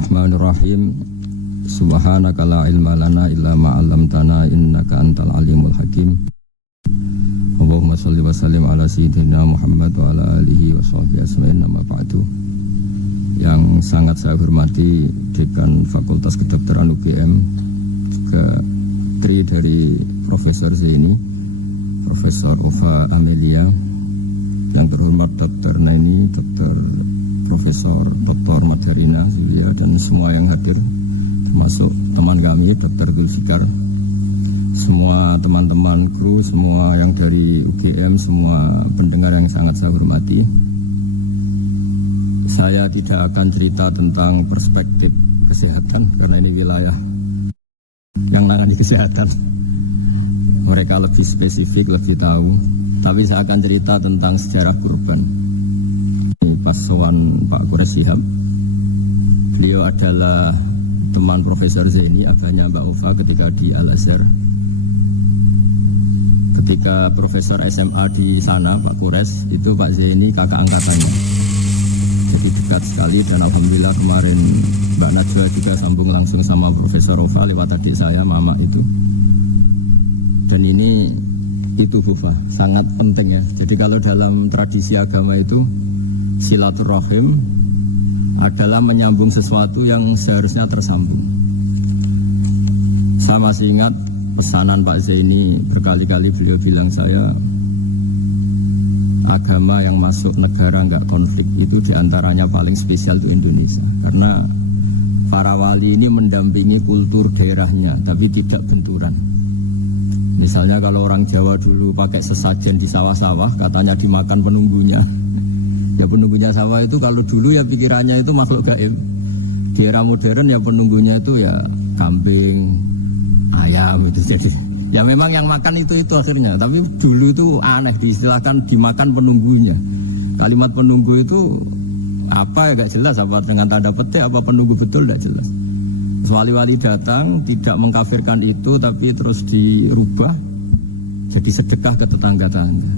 Bismillahirrahmanirrahim. Subhanaka la ilma lana illa ma 'allamtana innaka antal alimul hakim. Allahumma shalli wa sallim ala sayyidina Muhammad wa ala alihi wa sahbihi ajmain. Amma ba'du. Yang sangat saya hormati Dekan Fakultas Kedokteran UGM, juga tri dari Profesor Zaini, Profesor Ova Amelia, yang terhormat Dr. Naini, Dr. Profesor Dr. Madharina Zulia, dan semua yang hadir, termasuk teman kami Dr. Gulfikar, semua teman-teman kru, semua yang dari UGM, semua pendengar yang sangat saya hormati. Saya tidak akan cerita tentang perspektif kesehatan karena ini wilayah yang nangani kesehatan. Mereka lebih spesifik, lebih tahu. Tapi saya akan cerita tentang sejarah kurban. Pas sowan Pak Quraish Shihab, beliau adalah teman Profesor Zaini, abahnya Mbak Ova ketika di Al-Azhar. Ketika Profesor SMA di sana, Pak Quraish, itu Pak Zaini kakak angkatannya. Jadi dekat sekali, dan alhamdulillah kemarin Mbak Najwa juga sambung langsung sama Profesor Ova lewat adik saya, Mama itu. Dan ini itu Bufa, sangat penting ya. Jadi kalau dalam tradisi agama itu silaturahim adalah menyambung sesuatu yang seharusnya tersambung. Saya masih ingat pesanan Pak Zaini, berkali-kali beliau bilang saya, agama yang masuk negara enggak konflik itu diantaranya paling spesial itu Indonesia. Karena para wali ini mendampingi kultur daerahnya, tapi tidak benturan. Misalnya kalau orang Jawa dulu pakai sesajen di sawah-sawah, katanya dimakan penunggunya. Ya penunggunya sawah itu kalau dulu ya pikirannya itu makhluk gaib. Di era modern ya penunggunya itu ya kambing, ayam itu. Jadi ya memang yang makan itu akhirnya. Tapi dulu itu aneh, diistilahkan dimakan penunggunya. Kalimat penunggu itu apa ya gak jelas, apa dengan tanda petik, apa penunggu betul gak jelas. Wali-wali datang tidak mengkafirkan itu, tapi terus dirubah jadi sedekah ke tetangga-tetangga.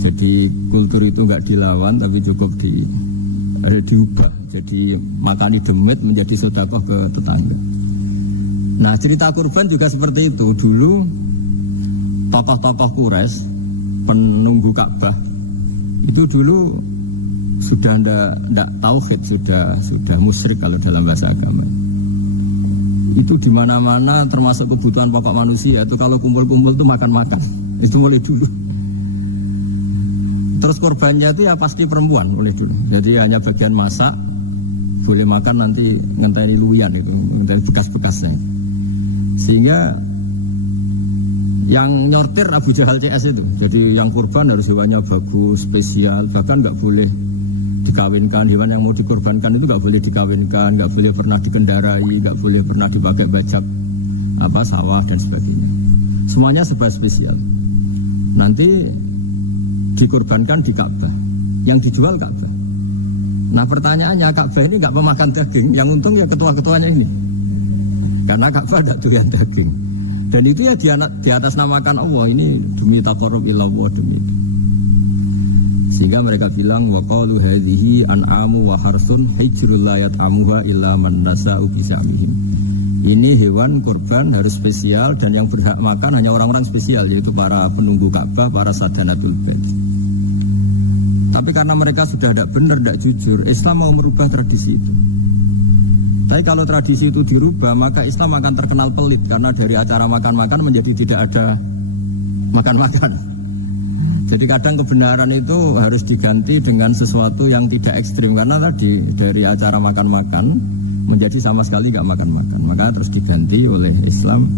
Jadi kultur itu enggak dilawan, tapi cukup diubah. Jadi makani demit menjadi sedekah ke tetangga. Nah cerita kurban juga seperti itu. Dulu tokoh-tokoh Quraisy, penunggu Ka'bah, itu dulu sudah ndak tauhid, sudah musyrik kalau dalam bahasa agama. Itu di mana-mana termasuk kebutuhan pokok manusia itu kalau kumpul-kumpul itu makan-makan. Itu mulai dulu. Terus korbannya itu ya pasti perempuan mulai dulu. Jadi hanya bagian masak, boleh makan nanti ngenteni luyan itu, ngenteni bekas-bekasnya. Sehingga yang nyortir Abu Jahal CS itu. Jadi yang kurban harus hewannya bagus, spesial, bahkan nggak boleh dikawinkan. Hewan yang mau dikorbankan itu nggak boleh dikawinkan, nggak boleh pernah dikendarai, nggak boleh pernah dipakai bajak sawah dan sebagainya. Semuanya serba spesial. Nanti dikorbankan di Ka'bah, yang dijual Ka'bah. Nah pertanyaannya, Ka'bah ini nggak pemakan daging, yang untung ya ketua-ketuanya ini, karena Ka'bah tidak doyan daging. Dan itu ya di atas namakan Allah, ini demi taqarrub ilallah, demi. Sehingga mereka bilang wa qalu hadhihi an'amu wa harsun hijrul la yat'amuha illa man nasa'u bi sa'mihim. Ini hewan kurban harus spesial, dan yang berhak makan hanya orang-orang spesial, yaitu para penunggu Ka'bah, para sadanatul bait. Tapi karena mereka sudah tidak benar, tidak jujur, Islam mau merubah tradisi itu. Tapi kalau tradisi itu dirubah, maka Islam akan terkenal pelit, karena dari acara makan-makan menjadi tidak ada makan-makan. Jadi kadang kebenaran itu harus diganti dengan sesuatu yang tidak ekstrim, karena tadi dari acara makan-makan menjadi sama sekali gak makan-makan. Maka terus diganti oleh Islam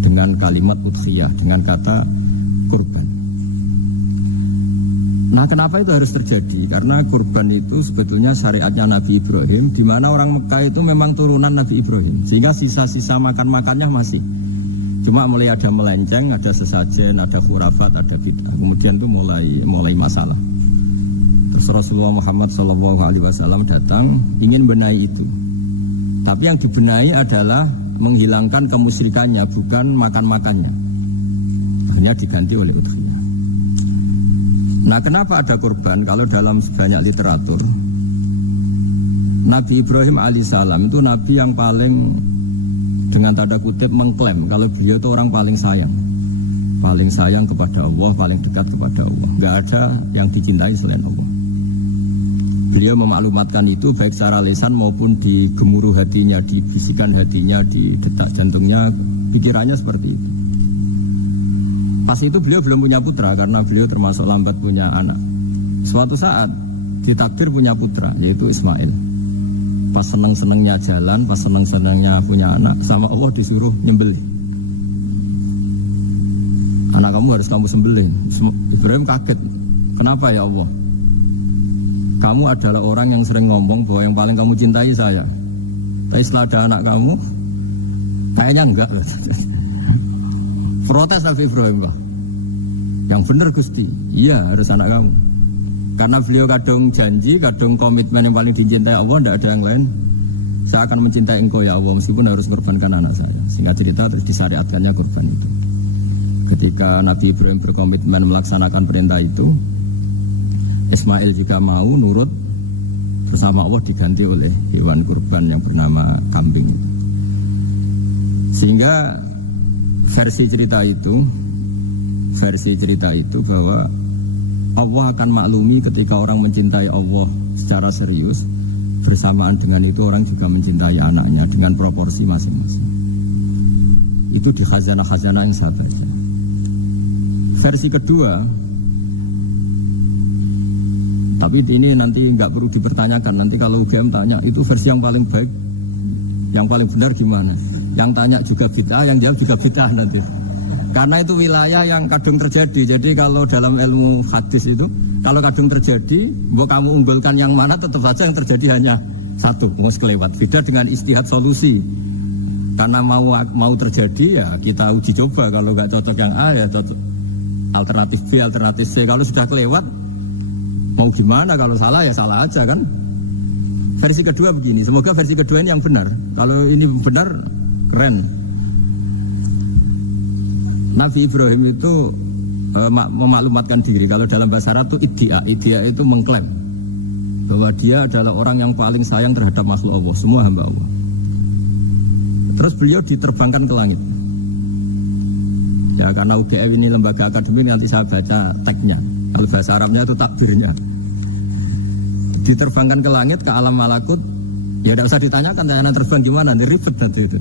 dengan kalimat udhiyah, dengan kata kurban. Nah kenapa itu harus terjadi? Karena kurban itu sebetulnya syariatnya Nabi Ibrahim, di mana orang Mekah itu memang turunan Nabi Ibrahim, sehingga sisa-sisa makan-makannya masih. Cuma mulai ada melenceng, ada sesajen, ada khurafat, ada bid'ah. Kemudian itu mulai masalah. Terus Rasulullah Muhammad SAW datang ingin benahi itu. Tapi yang dibenahi adalah menghilangkan kemusyrikannya, bukan makan-makannya. Akhirnya diganti oleh udhiyah. Nah kenapa ada kurban? Kalau dalam sebanyak literatur Nabi Ibrahim alaihissalam itu nabi yang paling dengan tanda kutip mengklaim kalau beliau itu orang paling sayang kepada Allah, paling dekat kepada Allah. Enggak ada yang dicintai selain Allah. Beliau memaklumatkan itu baik secara lisan maupun di gemuruh hatinya, di bisikan hatinya, di detak jantungnya, pikirannya seperti itu. Pas itu beliau belum punya putra karena beliau termasuk lambat punya anak. Suatu saat ditakdir punya putra yaitu Ismail. Pas seneng-senengnya jalan, pas seneng-senengnya punya anak, sama Allah disuruh nyembelih. Anak kamu harus kamu sembelih. Ibrahim kaget. Kenapa ya Allah? Kamu adalah orang yang sering ngomong bahwa yang paling kamu cintai saya. Tapi setelah ada anak kamu, kayaknya enggak. Protes Nabi Ibrahim, Pak. Yang benar Gusti, iya harus anak kamu. Karena beliau kadung janji, kadung komitmen yang paling dicintai Allah, tidak ada yang lain. Saya akan mencintai engkau ya Allah, meskipun harus mengorbankan anak saya. Singkat cerita terus disyariatkannya kurban itu. Ketika Nabi Ibrahim berkomitmen melaksanakan perintah itu, Ismail juga mau nurut, bersama Allah diganti oleh hewan kurban yang bernama kambing. Sehingga versi cerita itu bahwa Allah akan maklumi ketika orang mencintai Allah secara serius, bersamaan dengan itu orang juga mencintai anaknya dengan proporsi masing-masing. Itu di khazanah-khazanah yang saya baca. Versi kedua, tapi ini nanti nggak perlu dipertanyakan. Nanti kalau UGM tanya, itu versi yang paling baik, yang paling benar gimana? Yang tanya juga bid'ah, yang jawab juga bid'ah nanti. Karena itu wilayah yang kadung terjadi. Jadi kalau dalam ilmu hadis itu, kalau kadung terjadi, mau kamu unggulkan yang mana, tetap saja yang terjadi hanya satu, mau kelewat. Beda dengan istihad solusi. Karena mau terjadi ya kita uji coba. Kalau nggak cocok yang A ya cocok alternatif B, alternatif C. Kalau sudah kelewat, mau gimana? Kalau salah ya salah aja kan. Versi kedua begini. Semoga versi kedua ini yang benar. Kalau ini benar, keren. Nabi Ibrahim itu memaklumatkan diri. Kalau dalam bahasa Arab itu iddia itu mengklaim bahwa dia adalah orang yang paling sayang terhadap makhluk Allah, semua hamba Allah. Terus beliau diterbangkan ke langit. Ya karena UGM ini lembaga akademik, nanti saya baca teksnya. Kalau bahasa Arabnya itu takbirnya. Diterbangkan ke langit, ke alam malakut. Ya tidak usah ditanyakan tanya terbang gimana, nanti ribet nanti itu.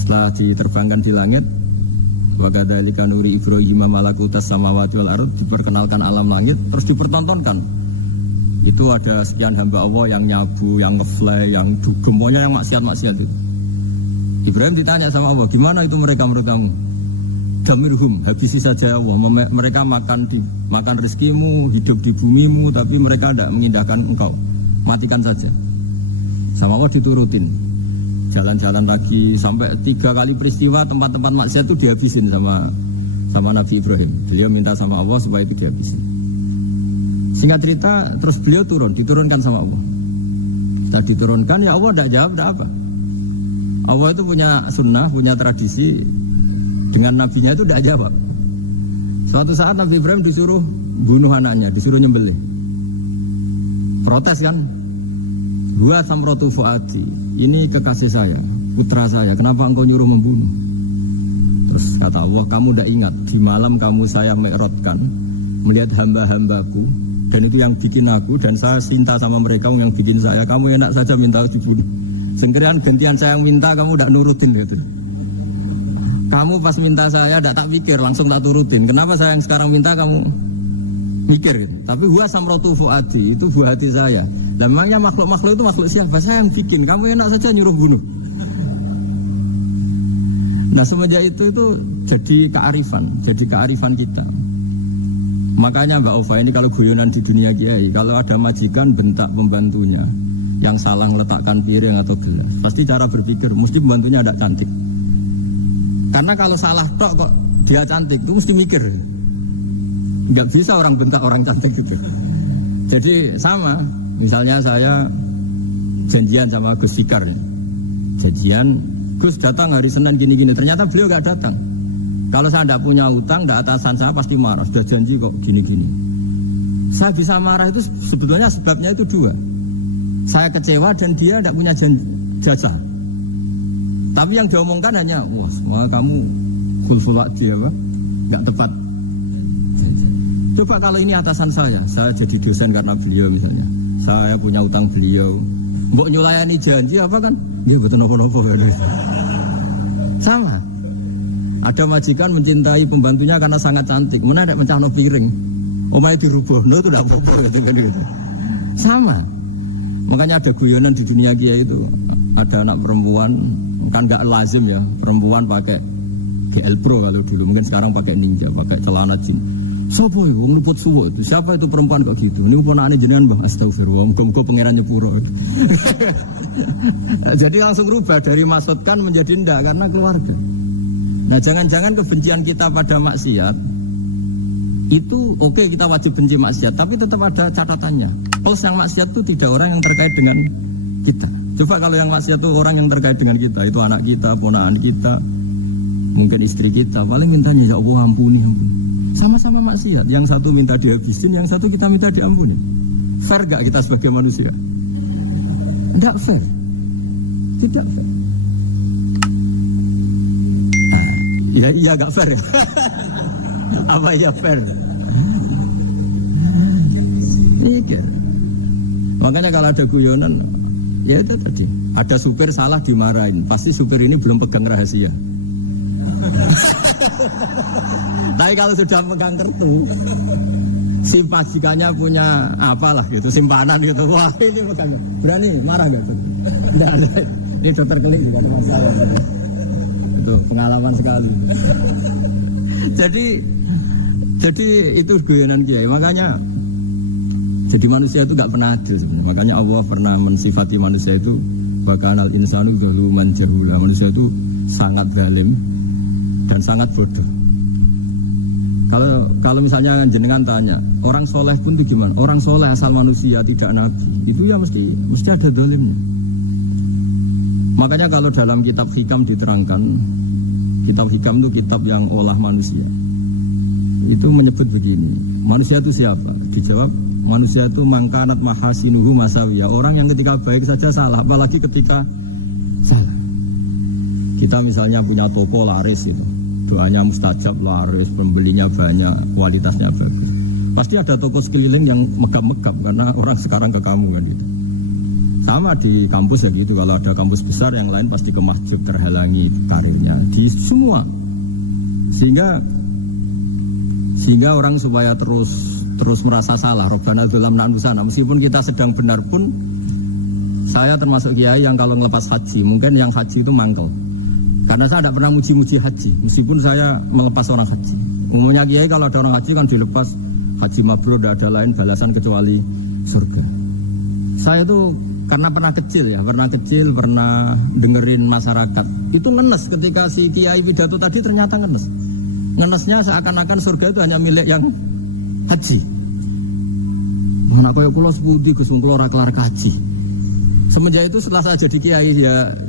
Setelah diterbangkan di langit, wa kadzalika nuri Ibrahim malakutas samawati wal ardh, diperkenalkan alam langit, terus dipertontonkan. Itu ada sekian hamba Allah yang nyabu, yang ngefly, yang dugem, pokoknya yang maksiat-maksiat itu. Ibrahim ditanya sama Allah, gimana itu mereka menurut kamu? Damirhum, habisi saja ya Allah. Mereka makan rezekimu, hidup di bumimu, tapi mereka tidak mengindahkan engkau. Matikan saja. Sama Allah diturutin. Jalan-jalan lagi sampai 3 kali peristiwa tempat-tempat maksiat itu dihabisin sama Nabi Ibrahim. Beliau minta sama Allah supaya itu dihabisin. Singkat cerita, terus beliau diturunkan sama Allah. Setelah diturunkan, ya Allah tidak jawab, tidak apa. Allah itu punya sunnah, punya tradisi, dengan nabinya itu tidak jawab. Suatu saat Nabi Ibrahim disuruh bunuh anaknya, disuruh nyembelih. Protes kan? Gua samrotu fuadi, ini kekasih saya, putra saya, kenapa engkau nyuruh membunuh? Terus kata Allah, kamu tidak ingat di malam kamu saya mi'rajkan, melihat hamba-hambaku, dan itu yang bikin aku, dan saya cinta sama mereka yang bikin saya. Kamu enak saja minta dibunuh. Sengkirian gantian saya yang minta, kamu tidak nurutin gitu. Kamu pas minta saya tidak tak pikir, langsung tak turutin. Kenapa saya yang sekarang minta kamu mikir gitu. Tapi huwa samrotu fuadi, itu buah hati saya. Lah memangnya makhluk-makhluk itu makhluk siapa? Saya yang bikin. Kamu enak saja nyuruh bunuh. Nah semenjak itu jadi kearifan kita. Makanya Mbak Ova ini kalau guyonan di dunia kiai, kalau ada majikan bentak pembantunya yang salah meletakkan piring atau gelas, pasti cara berpikir mesti pembantunya ada cantik. Karena kalau salah tok kok dia cantik, itu mesti mikir. Enggak bisa orang bentak orang cantik gitu. Jadi sama. Misalnya saya janjian sama Gus Fikar, janjian Gus datang hari Senin gini-gini, ternyata beliau gak datang. Kalau saya tidak punya utang, tidak atasan saya pasti marah. Sudah janji kok gini-gini. Saya bisa marah itu sebetulnya sebabnya itu 2. Saya kecewa dan dia tidak punya jasa. Tapi yang diomongkan hanya, wah, semua kamu khulful wa'di apa? Enggak tepat. Coba kalau ini atasan saya jadi dosen karena beliau misalnya. Saya punya utang beliau. Mbok nyulayani janji apa kan? Nggih mboten napa-napa. Sama. Ada majikan mencintai pembantunya karena sangat cantik. Mana ada mencahno piring. Omahe dirubah, no itu tidak apa-apa gitu. Sama. Makanya ada guyonan di dunia kiai itu, ada anak perempuan, kan nggak lazim ya, perempuan pakai GL Pro kalau dulu, mungkin sekarang pakai Ninja, pakai celana jeans. Sopo itu, wong luput suwo itu, siapa itu perempuan kok gitu? Ini ponaane jenengan Bang, astagfirullah, muga-muga pangeran nyepuro. Jadi langsung rubah dari maksudkan menjadi ndak karena keluarga. Nah jangan-jangan kebencian kita pada maksiat itu oke, kita wajib benci maksiat, tapi tetap ada catatannya. Plus yang maksiat itu tidak orang yang terkait dengan kita. Coba kalau yang maksiat itu orang yang terkait dengan kita, itu anak kita, ponakan kita, mungkin istri kita, paling mintanya ya Allah ampuni. Sama-sama maksiat, yang satu minta dihabisin, yang satu kita minta diampuni. Fair gak kita sebagai manusia? Tidak fair. Tidak fair. Nah, iya gak fair ya? Apa ya fair? Mikir. Makanya kalau ada guyonan, ya itu tadi. Ada supir salah dimarahin, pasti supir ini belum pegang rahasia. Tapi kalau sudah pegang kartu, si majikannya punya apalah gitu, simpanan gitu. Wah ini pegang, berani marah gak? Tidak ada. Ini dokter kelik juga teman saya. Itu pengalaman sekali. Jadi itu guyonan kiai. Makanya jadi manusia itu gak pernah adil sebenarnya. Makanya Allah pernah mensifati manusia itu bakanal insanu zaluman jahula. Manusia itu sangat zalim dan sangat bodoh. Kalau misalnya jenengan tanya, orang soleh pun itu gimana? Orang soleh asal manusia tidak nabi. Itu ya mesti ada zalimnya. Makanya kalau dalam kitab hikam diterangkan, kitab hikam itu kitab yang olah manusia. Itu menyebut begini, manusia itu siapa? Dijawab, manusia itu mangkanat mahasinuhu masawiyah. Orang yang ketika baik saja salah, apalagi ketika salah. Kita misalnya punya toko laris itu, doanya mustajab laris, pembelinya banyak, kualitasnya bagus. Pasti ada toko sekeliling yang megap-megap karena orang sekarang ke kamu kan gitu. Sama di kampus ya gitu, kalau ada kampus besar yang lain pasti ke masjid terhalangi karirnya di semua. Sehingga orang supaya terus merasa salah, Rabbana dzalamna anfusana, meskipun kita sedang benar pun. Saya termasuk kiai yang kalau ngelepas haji, mungkin yang haji itu mangkel. Karena saya tidak pernah muji-muji haji, meskipun saya melepas orang haji. Umumnya kiai kalau ada orang haji kan dilepas haji mabrur, tidak ada lain balasan kecuali surga. Saya itu karena pernah kecil, pernah dengerin masyarakat. Itu ngenes ketika si kiai pidato tadi ternyata ngenes. Ngenesnya seakan-akan surga itu hanya milik yang haji. Mana kaya kula sepundi Gus, kula ora kelar kaji. Semenjak itu setelah saya jadi kiai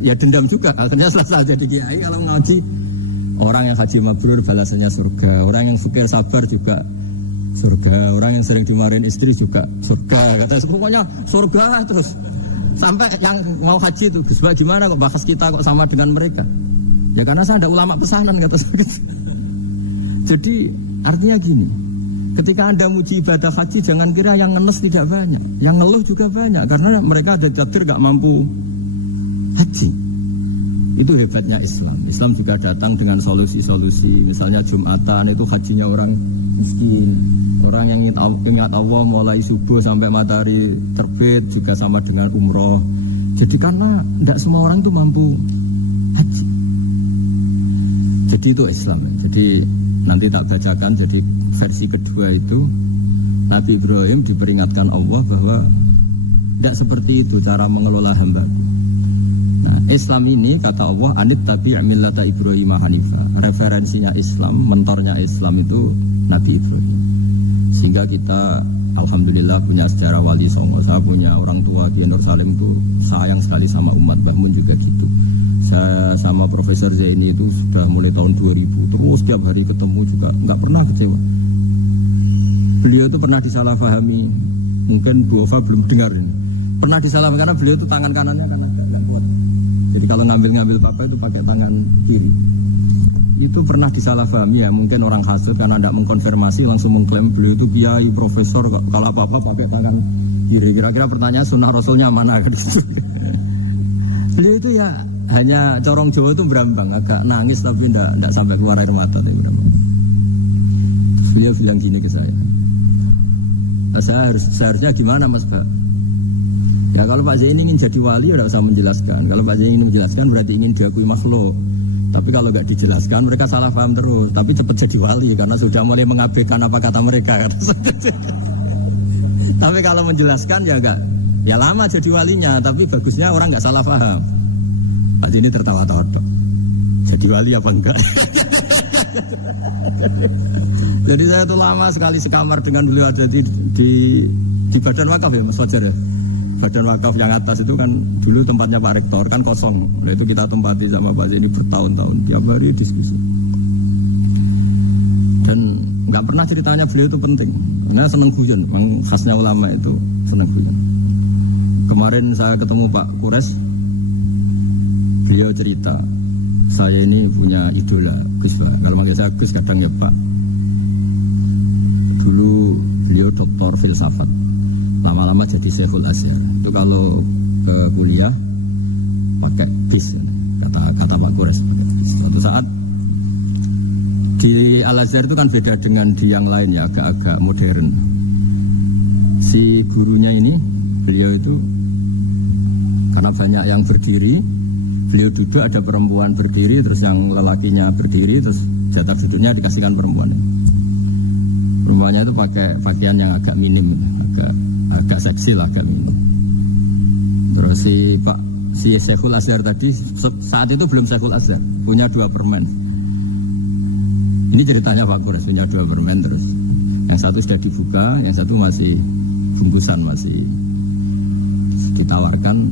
ya dendam juga. Akhirnya setelah saya jadi kiai kalau ngaji, orang yang haji mabrur balasannya surga, orang yang fakir sabar juga surga, orang yang sering dimarahin istri juga surga. Kata pokoknya surga terus. Sampai yang mau haji itu, Gus, gimana kok bahas kita kok sama dengan mereka? Ya karena saya ada ulama pesanan kata saya. Jadi artinya gini, ketika Anda muji ibadah haji, jangan kira yang ngenes tidak banyak, yang ngeluh juga banyak, karena mereka ada takdir gak mampu haji. Itu hebatnya Islam. Islam juga datang dengan solusi-solusi. Misalnya Jumatan itu hajinya orang miskin, orang yang ingat Allah mulai subuh sampai matahari terbit juga sama dengan umroh. Jadi karena tidak semua orang itu mampu haji. Jadi itu Islam. Jadi nanti tak bacakan, jadi versi kedua itu Nabi Ibrahim diperingatkan Allah bahwa tidak seperti itu cara mengelola hamba. Nah, Islam ini kata Allah anit tabi' millata Ibrahim hanifah. Referensinya Islam, mentornya Islam itu Nabi Ibrahim. Sehingga kita alhamdulillah punya sejarah wali songo. Saya punya orang tua di Nur Salim itu sayang sekali sama umat, Bahmun juga gitu. Saya sama Profesor Zaini itu sudah mulai tahun 2000 terus setiap hari ketemu juga nggak pernah kecewa. Beliau itu pernah disalahpahami, mungkin Bu Ova belum dengar ini. Pernah disalahkan karena beliau itu tangan kanannya kan agak kuat. Jadi kalau ngambil apa itu pakai tangan kiri. Itu pernah disalahpahami ya, mungkin orang hasud karena tidak mengkonfirmasi langsung mengklaim beliau itu kiai, profesor, kalau apa-apa pakai tangan kiri. Kira-kira pertanyaan sunnah rasulnya mana? Beliau itu ya hanya corong Jawa itu berambang, agak nangis tapi tidak sampai keluar air mata. Beliau bilang gini ke saya, seharusnya gimana Mas Pak? Ya kalau Pak Zaini ingin jadi wali ya tidak usah menjelaskan. Kalau Pak Zaini ingin menjelaskan berarti ingin diakui makhluk. Tapi kalau nggak dijelaskan mereka salah paham terus. Tapi cepat jadi wali karena sudah mulai mengabaikan apa kata mereka. Tapi kalau menjelaskan ya enggak, ya lama jadi walinya. Tapi bagusnya orang nggak salah paham. Pak Zaini tertawa-tawa. Jadi wali apa enggak? Jadi saya tuh lama sekali sekamar dengan beliau ada di badan wakaf ya Mas Fajar ya. Badan wakaf yang atas itu kan dulu tempatnya Pak Rektor kan kosong. Nah itu kita tempati sama Pak Zaini bertahun-tahun tiap hari diskusi. Dan nggak pernah ceritanya beliau itu penting. Karena seneng guyon, memang khasnya ulama itu seneng guyon. Kemarin saya ketemu Pak Kures, beliau cerita, saya ini punya idola Gus Pak. Kalau manggil saya Gus kadang ya Pak. Dulu beliau doktor filsafat. Lama-lama jadi Syekhul Azhar. Itu kalau ke kuliah pakai bis, kata Pak Kures. Suatu saat di Al Azhar itu kan beda dengan di yang lain ya, agak-agak modern. Si gurunya ini, beliau itu karena banyak yang berdiri, beliau duduk ada perempuan berdiri, terus yang lelakinya berdiri, terus jatah duduknya dikasihkan perempuan. Perempuannya itu pakai pakaian yang agak minim, agak seksi lah, agak minim. Terus si Syekhul Azhar tadi saat itu belum Syekhul Azhar, punya 2 permen. Ini ceritanya Pak Kures punya 2 permen, terus yang satu sudah dibuka, yang satu masih bungkusan, masih ditawarkan.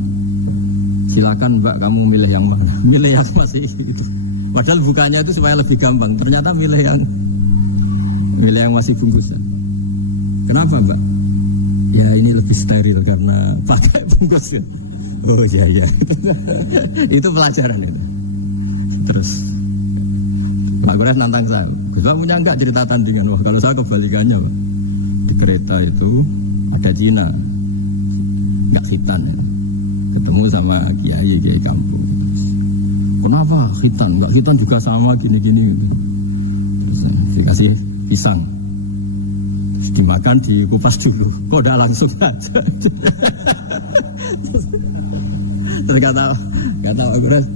Silakan Mbak, kamu milih yang mana? Milih yang masih itu. Padahal bukanya itu supaya lebih gampang. Ternyata milih yang masih bungkusan. Kenapa Mbak? Ya ini lebih steril karena pakai bungkus. Oh iya. Itu pelajaran itu. Terus Pak Kures nantang saya, Gus Pak punya enggak cerita tandingan? Wah kalau saya kebalikannya Pak. Di kereta itu ada Cina, enggak khitan ya. Ketemu sama kiai kampung. Kenapa khitan? Enggak khitan juga sama gini-gini gitu. Terus dikasih pisang. Dimakan, dikupas dulu. Kok udah langsung aja. Terus kata Pak Kures.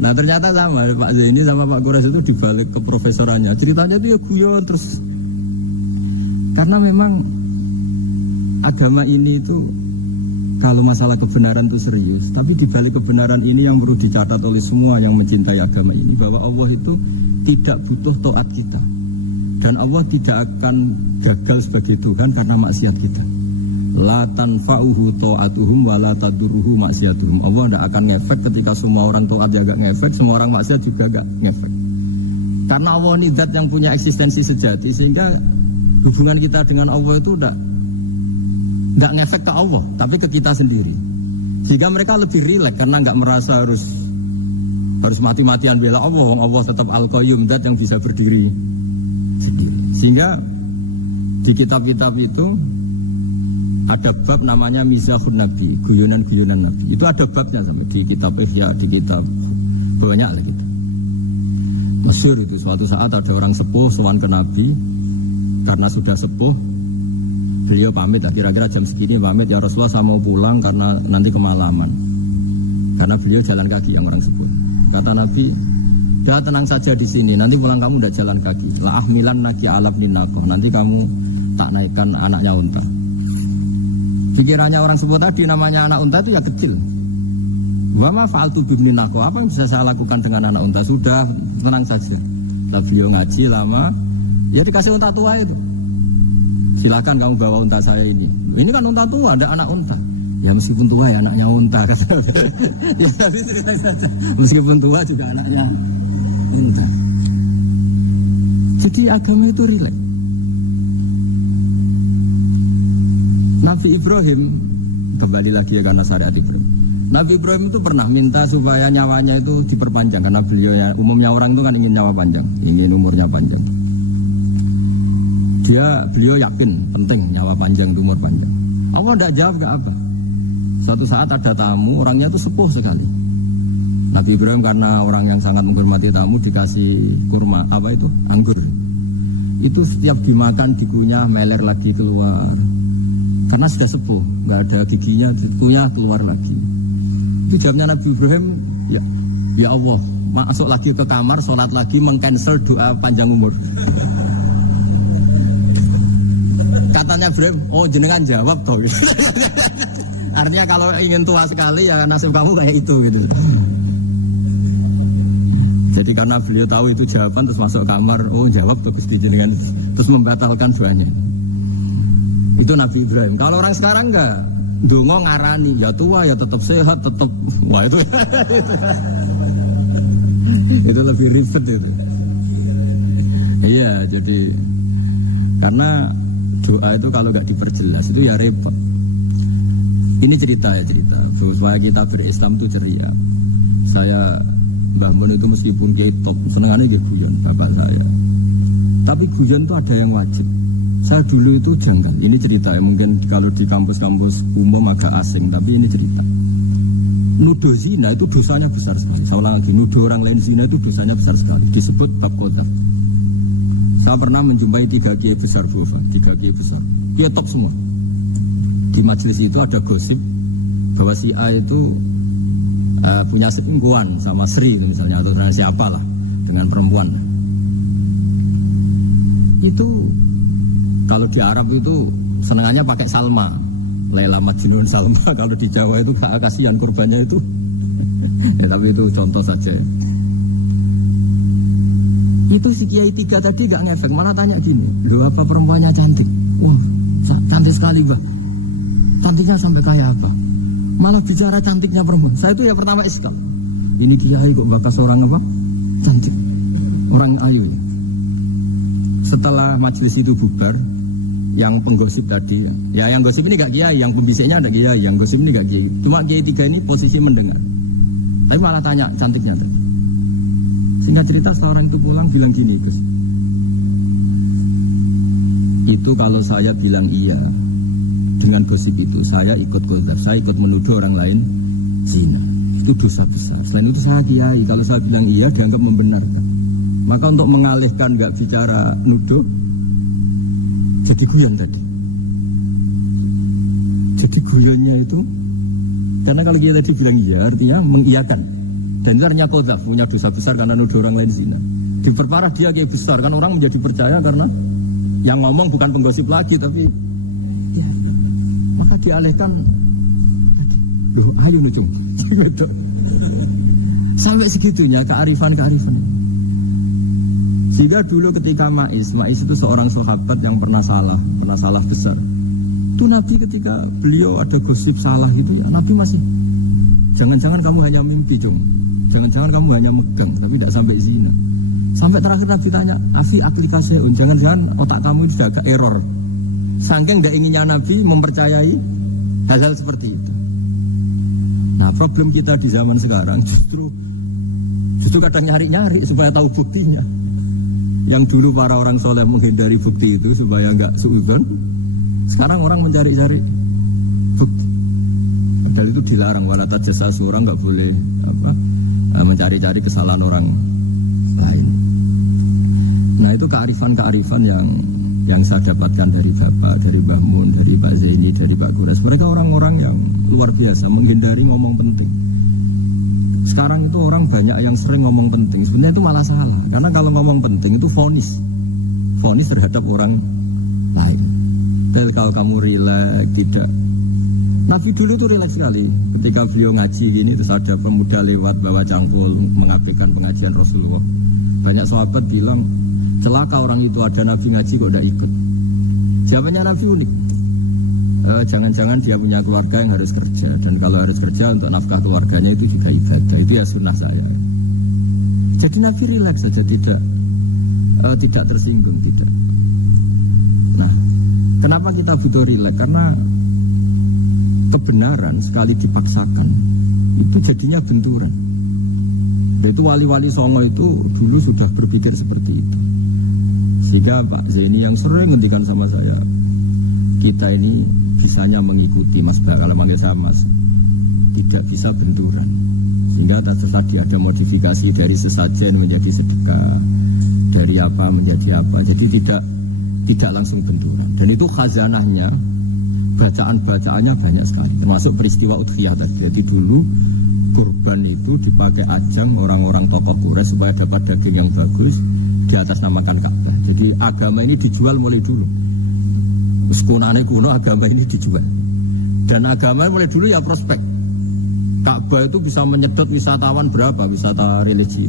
Nah ternyata sama Pak Zaini sama Pak Kures itu dibalik ke profesorannya. Ceritanya itu ya guyon terus. Karena memang agama ini itu kalau masalah kebenaran itu serius. Tapi dibalik kebenaran ini yang perlu dicatat oleh semua yang mencintai agama ini. Bahwa Allah itu tidak butuh taat kita. Dan Allah tidak akan gagal sebagai Tuhan karena maksiat kita. La tanfa'uhu ta'atuhum wa la tadurruhu maksiatuhum. Allah tidak akan ngefek ketika semua orang taat ya gak ngefek, semua orang maksiat juga gak ngefek. Karena Allah ini zat yang punya eksistensi sejati, sehingga hubungan kita dengan Allah itu udah gak ngefek ke Allah, tapi ke kita sendiri. Sehingga mereka lebih rileks karena gak merasa harus mati-matian bela Allah. Allah tetap Al-Qayyum, zat yang bisa berdiri sendiri. Sehingga di kitab-kitab itu ada bab namanya Mizahun Nabi, guyonan-guyonan Nabi. Itu ada babnya sampai di kitab Ihya, di kitab banyak lah gitu. Masyhur itu suatu saat ada orang sepuh sowan ke Nabi karena sudah sepuh. Beliau pamit lah, kira-kira jam segini pamit, ya Rasulullah saya mau pulang karena nanti kemalaman. Karena beliau jalan kaki yang orang sepuh. Kata Nabi, "Dah tenang saja di sini, nanti pulang kamu udah jalan kaki. La ahmilan naki alab ninakoh, nanti kamu tak naikkan anaknya unta." Pikirannya orang sepuh tadi namanya anak unta itu ya kecil. Wa ma fa'altu bibninako, apa yang bisa saya lakukan dengan anak unta? Sudah, tenang saja. Lalu beliau ngaji lama, ya dikasih unta tua itu. Silakan kamu bawa unta saya ini. Ini kan unta tua, ada anak unta. Ya meskipun tua ya anaknya unta kata. Ya tapi cerita saja. Meskipun tua juga anaknya unta. Jadi agama itu rileks. Nabi Ibrahim kembali lagi ya karena syariat Ibrahim. Nabi Ibrahim itu pernah minta supaya nyawanya itu diperpanjang karena umumnya orang itu kan ingin nyawa panjang, ingin umurnya panjang. Beliau yakin penting nyawa panjang, umur panjang. Allah tidak jawab ke apa. Suatu saat ada tamu, orangnya itu sepuh sekali. Nabi Ibrahim karena orang yang sangat menghormati tamu dikasih kurma, anggur. Itu setiap dimakan dikunyah meler lagi keluar. Karena sudah sepuh, nggak ada giginya, dikunyah keluar lagi. Itu jawabnya Nabi Ibrahim, ya Allah, masuk lagi ke kamar, sholat lagi, mengcancel doa panjang umur. Katanya Ibrahim, oh jenengan jawab toh. Artinya kalau ingin tua sekali ya nasib kamu kayak itu gitu. Jadi karena beliau tahu itu jawaban terus masuk kamar, oh jawab tuh Gusti jenengan, terus membatalkan doanya. Itu Nabi Ibrahim. Kalau orang sekarang enggak, dongo ngarani, ya tua ya tetap sehat, tetap wah itu. Itu lebih ribet itu. Iya, jadi karena doa itu kalau enggak diperjelas itu ya repot. Ini cerita supaya kita berislam itu ceria. Saya Mbah Mun itu meskipun kiai top, senengannya dia guyon bapak saya. Tapi guyon itu ada yang wajib. Saya dulu itu janggal. Ini cerita ya, mungkin kalau di kampus-kampus umum agak asing, tapi ini cerita. Nuduh zina itu dosanya besar sekali. Saya ulang lagi, nuduh orang lain zina itu dosanya besar sekali. Disebut bab qadzaf. Saya pernah menjumpai 3 kiai besar Bofa, 3 kiai besar. Dia top semua. Di majelis itu ada gosip bahwa si A itu punya selingkuhan sama Sri misalnya atau dengan siapa lah, dengan perempuan. Itu kalau di Arab itu senengannya pakai Salma, Laila Majnun Salma. Kalau di Jawa itu kasihan korbannya itu. Ya, tapi itu contoh saja ya. Itu si Kiai 3 tadi gak ngefek, malah tanya gini, loh apa perempuannya cantik? Wah cantik sekali Mbak. Cantiknya sampai kayak apa? Malah bicara cantiknya perempuan. Saya itu ya pertama iskal. Ini kiai kok bakas orang apa? Cantik. Orang ayu. Setelah majelis itu bubar, yang penggosip tadi, ya yang gosip ini gak kiai, yang pembisiknya ada kiai, yang gosip ini gak kiai. Cuma kiai 3 ini posisi mendengar. Tapi malah tanya cantiknya tadi. Singkat cerita setelah orang itu pulang bilang gini, Gus. Itu kalau saya bilang iya dengan gosip itu, saya ikut qadzaf, saya ikut menuduh orang lain zina. Itu dosa besar. Selain itu saya kiai, kalau saya bilang iya dianggap membenarkan. Maka untuk mengalihkan gak bicara nuduh, jadi guyon tadi. Jadi guyonnya itu, karena kalau kita tadi bilang iya, artinya mengiyakan. Dan itu artinya qadzaf, punya dosa besar karena nuduh orang lain zina. Diperparah dia kiai besar, kan orang menjadi percaya karena yang ngomong bukan penggosip lagi, tapi ya, maka dialihkan. Loh, ayo nucung. Sampai segitunya kearifan. Sehingga dulu ketika Ma'is itu seorang sahabat yang pernah salah besar. Itu Nabi ketika beliau ada gosip salah itu ya, Nabi masih, jangan-jangan kamu hanya mimpi, Cung. Jangan-jangan kamu hanya megang, tapi tidak sampai zina. Sampai terakhir Nabi tanya, afi aklikaseun, jangan-jangan otak kamu itu sudah agak error. Saking tidak inginnya Nabi mempercayai hal-hal seperti itu. Nah, problem kita di zaman sekarang justru kadang nyari-nyari supaya tahu buktinya. Yang dulu para orang soleh menghindari bukti itu supaya enggak suudzon. Sekarang orang mencari-cari bukti. Padahal itu dilarang, wala tajassasu, orang enggak boleh mencari-cari kesalahan orang lain. Nah, itu kearifan yang saya dapatkan dari Bapak, dari Mbah Mun, dari Pak Zaini, dari Pak Kuras. Mereka orang-orang yang luar biasa menghindari ngomong penting. Sekarang itu orang banyak yang sering ngomong penting. Sebenarnya itu malah salah. Karena kalau ngomong penting itu vonis terhadap orang lain. Dan kalau kamu rileks, tidak. Nabi dulu itu rileks sekali. Ketika beliau ngaji gini, terus ada pemuda lewat bawa cangkul mengabaikan pengajian Rasulullah. Banyak sahabat bilang, celaka orang itu, ada Nabi ngaji kok tidak ikut. Jawabannya Nabi unik. Jangan-jangan dia punya keluarga yang harus kerja, dan kalau harus kerja untuk nafkah keluarganya itu juga ibadah. Itu ya sunnah saya. Jadi Nabi rileks saja, tidak tersinggung, tidak. Nah, kenapa kita butuh rileks? Karena kebenaran sekali dipaksakan itu jadinya benturan. Dan itu wali-wali Songo itu dulu sudah berpikir seperti itu. Sehingga Pak Zaini yang sering ngendikan sama saya, kita ini bisanya mengikuti Mas Ba, kalau manggil saya Mas, tidak bisa benturan. Sehingga tadi ada modifikasi dari sesajen menjadi sedekah, dari apa menjadi apa. Jadi tidak langsung benturan. Dan itu khazanahnya, bacaan-bacaannya banyak sekali. Termasuk peristiwa Udhiyah tadi. Jadi dulu kurban itu dipakai ajang orang-orang tokoh Quraisy supaya dapat daging yang bagus, di atas namakan Ka'bah. Jadi agama ini dijual mulai dulu. Sekunane kuno agama ini dijual. Dan agama mulai dulu ya prospek. Ka'bah itu bisa menyedot wisatawan berapa, wisata religi.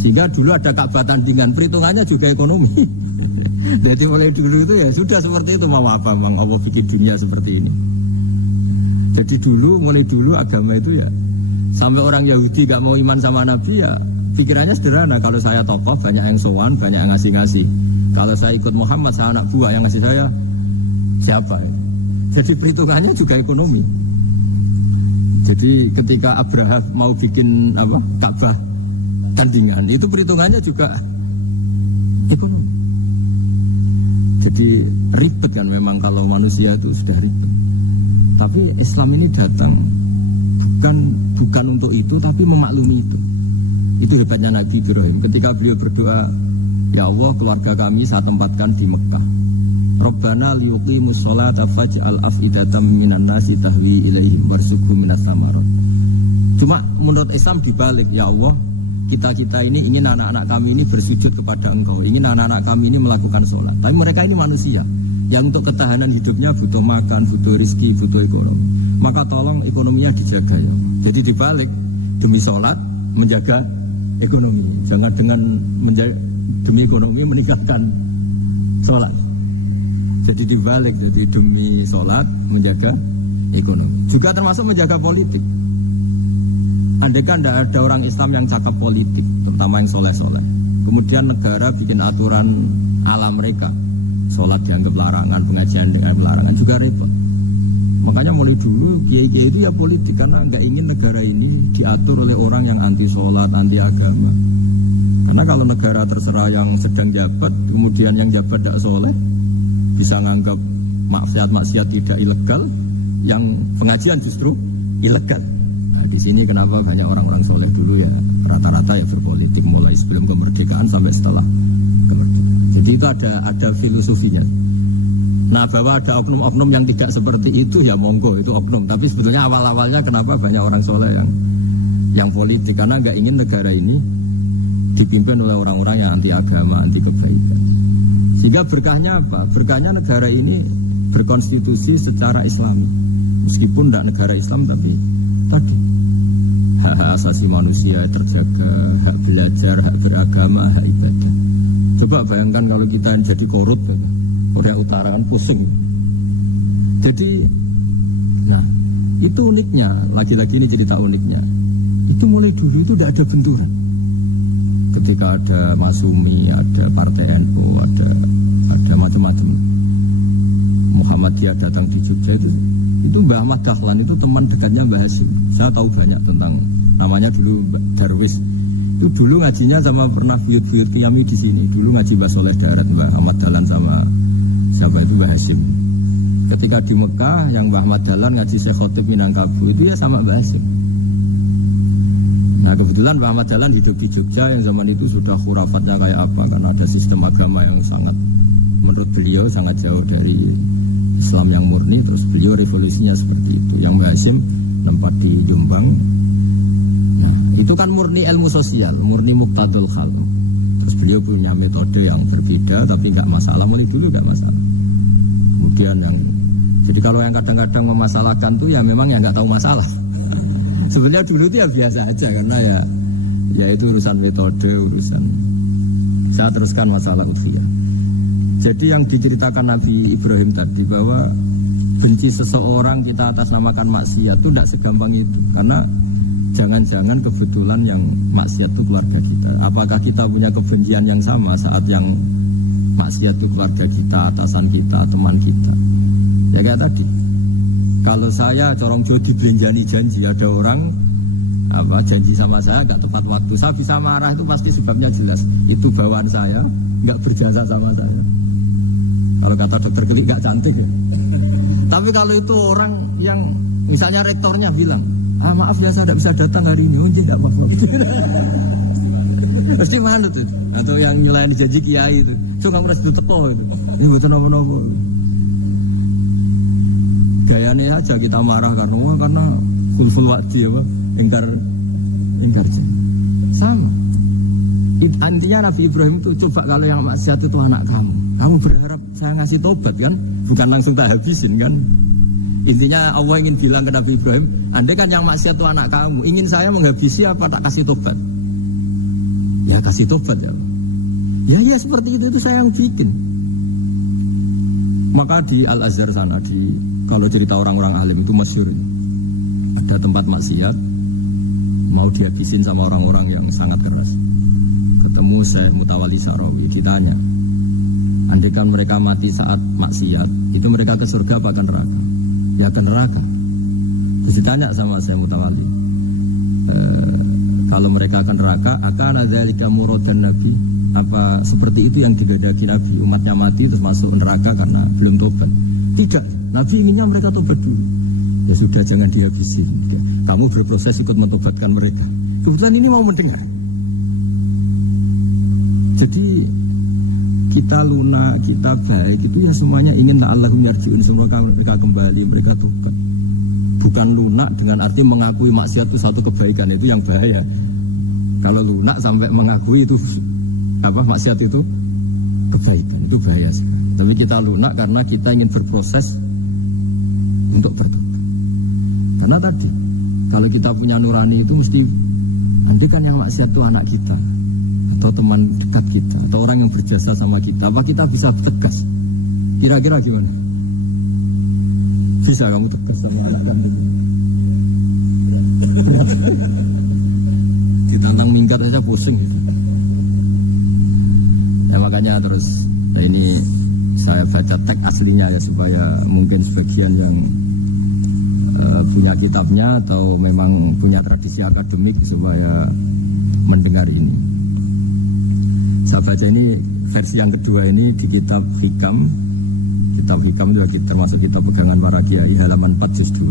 Sehingga dulu ada Ka'bah tandingan, perhitungannya juga ekonomi. Jadi mulai dulu itu ya sudah seperti itu, mau apa Bang, Allah bikin dunia seperti ini. Jadi dulu, mulai dulu agama itu ya, sampai orang Yahudi gak mau iman sama Nabi ya, pikirannya sederhana, kalau saya tokoh banyak yang sowan, banyak yang ngasih-ngasih. Kalau saya ikut Muhammad, saya anak buah yang ngasih saya siapa ya? Jadi perhitungannya juga ekonomi. Jadi ketika Abraham mau bikin Ka'bah tandingan, itu perhitungannya juga ekonomi. Jadi ribet kan memang kalau manusia itu sudah ribet. Tapi Islam ini datang bukan untuk itu, tapi memaklumi itu. Itu hebatnya Nabi Ibrahim. Ketika beliau berdoa, ya Allah, keluarga kami saya tempatkan di Mekah. Rabbana liyuqimus sholata faj'al af'idatam minan nasi tahwi ilaihim warzuqhum minas samarat. Cuma menurut Islam dibalik, ya Allah, kita ini ingin anak-anak kami ini bersujud kepada Engkau, ingin anak-anak kami ini melakukan sholat. Tapi mereka ini manusia yang untuk ketahanan hidupnya butuh makan, butuh rizki, butuh ekonomi. Maka tolong ekonominya dijaga ya. Jadi dibalik, demi sholat menjaga ekonomi. Jangan dengan demi ekonomi meninggalkan sholat. Jadi dibalik, jadi demi sholat menjaga ekonomi. Juga termasuk menjaga politik. Andaikan tidak ada orang Islam yang cakap politik, terutama yang soleh-soleh, kemudian negara bikin aturan ala mereka, sholat dianggap larangan, pengajian dengan larangan, juga repot. Makanya mulai dulu kiai-kiai itu ya politik, karena nggak ingin negara ini diatur oleh orang yang anti sholat, anti agama. Karena kalau negara terserah yang sedang jabat, kemudian yang jabat tidak soleh, bisa nganggap maksiat-maksiat tidak ilegal, yang pengajian justru ilegal. Nah, di sini kenapa banyak orang-orang soleh dulu ya rata-rata ya berpolitik mulai sebelum kemerdekaan sampai setelah kemerdekaan. Jadi itu ada filosofinya. Nah, bahwa ada oknum-oknum yang tidak seperti itu ya monggo, itu oknum. Tapi sebetulnya awal-awalnya kenapa banyak orang soleh yang politik, karena nggak ingin negara ini dipimpin oleh orang-orang yang anti agama, anti kebaikan. Sehingga berkahnya apa? Berkahnya negara ini berkonstitusi secara Islam. Meskipun tidak negara Islam, tapi tadi hak asasi manusia terjaga, hak belajar, hak beragama, hak ibadah. Coba bayangkan kalau kita jadi korut, Korea Utara kan pusing. Jadi, nah itu uniknya, lagi-lagi ini cerita uniknya. Itu mulai dulu itu tidak ada benturan. Ketika ada Masumi, ada Partai NU, ada macam-macam. Muhammadiyah datang di Jogja itu Mbah Ahmad Dahlan itu teman dekatnya Mbah Hasyim. Saya tahu banyak tentang, namanya dulu Darwis. Itu dulu ngajinya sama pernah buyut-buyut Qiyami di sini. Dulu ngaji Mbah Soleh Darat, Mbah Ahmad Dahlan sama siapa itu Mbah Hasyim. Ketika di Mekah yang Mbah Ahmad Dahlan ngaji Syekh Khotib Minangkabau itu ya sama Mbah Hasyim. Nah kebetulan Mbah Ahmad Dahlan hidup di Jogja yang zaman itu sudah khurafatnya kayak apa, karena ada sistem agama yang sangat, menurut beliau sangat jauh dari Islam yang murni. Terus beliau revolusinya seperti itu. Yang Mbah Hasyim tempat di Jombang. Nah itu kan murni ilmu sosial, murni muqtadul khal. Terus beliau punya metode yang berbeda, tapi nggak masalah, mulai dulu nggak masalah. Kemudian yang, jadi kalau yang kadang-kadang memasalahkan tuh ya memang yang nggak tahu masalah. Sebenarnya dulu itu ya biasa aja, karena ya itu urusan metode, urusan. Saya teruskan masalah Udhiyah. Jadi yang diceritakan Nabi Ibrahim tadi, bahwa benci seseorang kita atas namakan maksiat itu tidak segampang itu. Karena jangan-jangan kebetulan yang maksiat itu keluarga kita. Apakah kita punya kebencian yang sama saat yang maksiat itu keluarga kita, atasan kita, teman kita? Ya kayak tadi, Kalau saya corong Jawa dibelanjani janji, ada orang janji sama saya nggak tepat waktu, saya bisa marah, itu pasti sebabnya jelas. Itu bawaan saya nggak berjasa sama saya. Kalau kata dokter Klik nggak cantik ya. Tapi kalau itu orang yang misalnya rektornya bilang, maaf ya saya tidak bisa datang hari ini, tidak apa-apa. Pasti manut tuh. Atau yang nyelain janji kiai itu, so kamu harus teko itu. Ini betul nopo-nopo. Gayanya aja kita marah karena full wajib apa, ingkar janji. Sama. Intinya Nabi Ibrahim itu coba kalau yang maksiat itu anak kamu berharap saya ngasih tobat kan, bukan langsung tak habisin kan. Intinya Allah ingin bilang ke Nabi Ibrahim, andai kan yang maksiat itu anak kamu, ingin saya menghabisi apa tak kasih tobat? Ya kasih tobat ya. Ya seperti itu saya yang bikin. Maka di Al-Azhar sana, kalau cerita orang-orang alim itu masyhur. Ada tempat maksiat mau dihabisin sama orang-orang yang sangat keras. Ketemu Syekh Mutawalli Sa'rawi, ditanya, andai kan mereka mati saat maksiat, itu mereka ke surga apa ke neraka? Ya ke neraka. Terus ditanya sama Syekh Mutawalli, kalau mereka ke neraka, akan dzalika muradan Nabi? Apa seperti itu yang digandaki Nabi, umatnya mati terus masuk neraka karena belum tobat? Tidak, Nabi inginnya mereka tobat dulu. Ya sudah, jangan dihabisin. Kamu berproses ikut mentobatkan mereka. Kebetulan ini mau mendengar. Jadi kita lunak, kita baik itu ya semuanya ingin la'allahum yarji'un, semua mereka kembali, mereka tobat. Bukan lunak dengan arti mengakui maksiat itu satu kebaikan, itu yang bahaya. Kalau lunak sampai mengakui itu maksiat itu kebaikan, itu bahaya sekali. Tapi kita lunak karena kita ingin berproses untuk bertobat. Karena tadi kalau kita punya nurani itu mesti, andai kan yang maksiat itu anak kita atau teman dekat kita atau orang yang berjasa sama kita, apa kita bisa tegas? Kira-kira gimana? Bisa kamu tegas sama anak kamu? Ditantang minggat saja pusing gitu. Ya makanya terus ini saya baca teks aslinya ya, supaya mungkin sebagian yang punya kitabnya atau memang punya tradisi akademik supaya mendengar ini. Saya baca ini versi yang kedua ini di kitab Hikam. Kitab Hikam itu termasuk kitab pegangan para kiai, halaman 4 juz 2.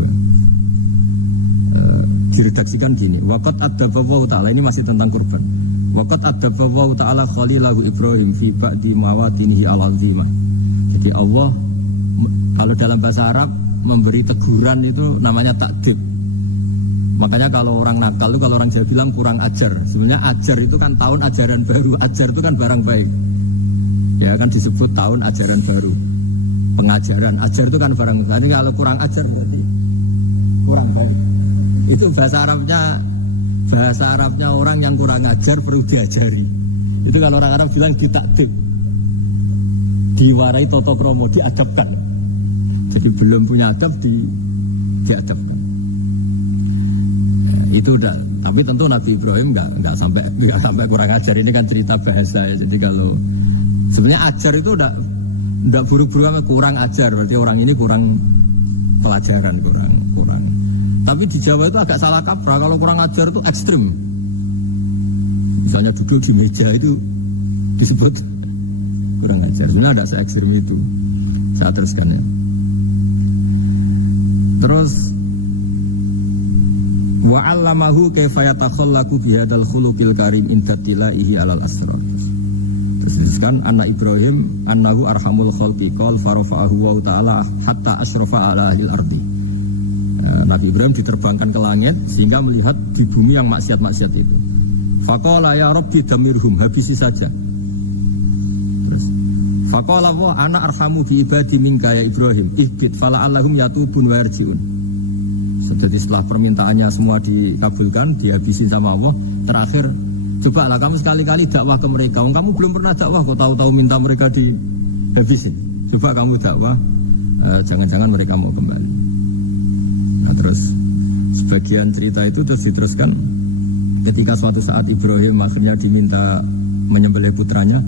Diredaksikan gini, waqad adzabahu ta'ala, ini masih tentang kurban. Waqad adzabahu ta'ala khalilahu Ibrahim fi ba'di mawatinihi al-azimah. Jadi Allah kalau dalam bahasa Arab memberi teguran itu namanya takdib. Makanya kalau orang nakal itu, kalau orang Jawa bilang kurang ajar. Sebenarnya ajar itu kan tahun ajaran baru. Ajar itu kan barang baik. Ya kan disebut tahun ajaran baru. Pengajaran, ajar itu kan barang baik. Jadi kalau kurang ajar berarti kurang baik. Itu bahasa Arabnya orang yang kurang ajar perlu diajari. Itu kalau orang Arab bilang ditakdib. Diwarai toto kromo, diadabkan. Jadi belum punya adab diadabkan. Itu udah. Tapi tentu Nabi Ibrahim nggak sampai kurang ajar. Ini kan cerita bahasa ya. Jadi kalau sebenarnya ajar itu udah buruk-buruk, kurang ajar. Berarti orang ini kurang pelajaran, kurang. Tapi di Jawa itu agak salah kaprah. Kalau kurang ajar itu ekstrim. Misalnya duduk di meja itu disebut kurang ajar. Sebenarnya ada se-ekstrim itu. Saya teruskan ya. Terus wa 'allamahu kaifa yatakhallaqu bihadzal khuluqil karim inda tilaihi 'alal asrar. Teruskan anak Ibrahim annahu arhamul khalqi qol farafa'ahu wa ta'ala hatta asyrafa 'ala ahlil ardi. Nabi Ibrahim diterbangkan ke langit sehingga melihat di bumi yang maksiat-maksiat itu. Faqala ya rabbi damirhum, habisi saja. Terus faqala wa ana arhamu bi ibadi minka ya Ibrahim ihbit fala'allahum yatubun wa yarji'un. Jadi setelah permintaannya semua dikabulkan, dihabisin sama Allah, terakhir cobalah kamu sekali-kali dakwah ke mereka. Kamu belum pernah dakwah kok tahu-tahu minta mereka dihabisin. Coba kamu dakwah, jangan-jangan mereka mau kembali. Nah terus sebagian cerita itu terus diteruskan ketika suatu saat Ibrahim akhirnya diminta menyembelih putranya.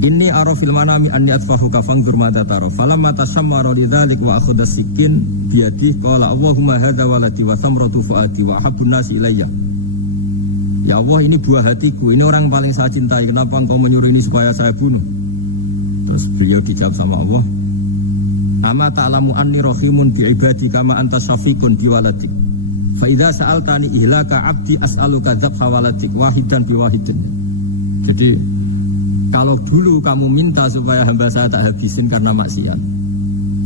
Inni ara fil manami anni atfahuka fanzur madza tara. Falamma tashammara lidzalik wa akhadha sikin biyadihi qala Allahumma hadza waladi wa thamratu fuadi wa habbun nasi ilayya. Ya Allah, ini buah hatiku, ini orang paling saya cintai. Kenapa engkau menyuruh ini supaya saya bunuh? Terus beliau dijawab sama Allah, Ama ta'lamu anni rahimun bi ibadi kama anta syafiqun bi waladik. Fa idza sa'altani ihlaka 'abdi as'aluka dzabha waladik wahidan bi wahidin. Jadi kalau dulu kamu minta supaya hamba saya tak habisin karena maksiat,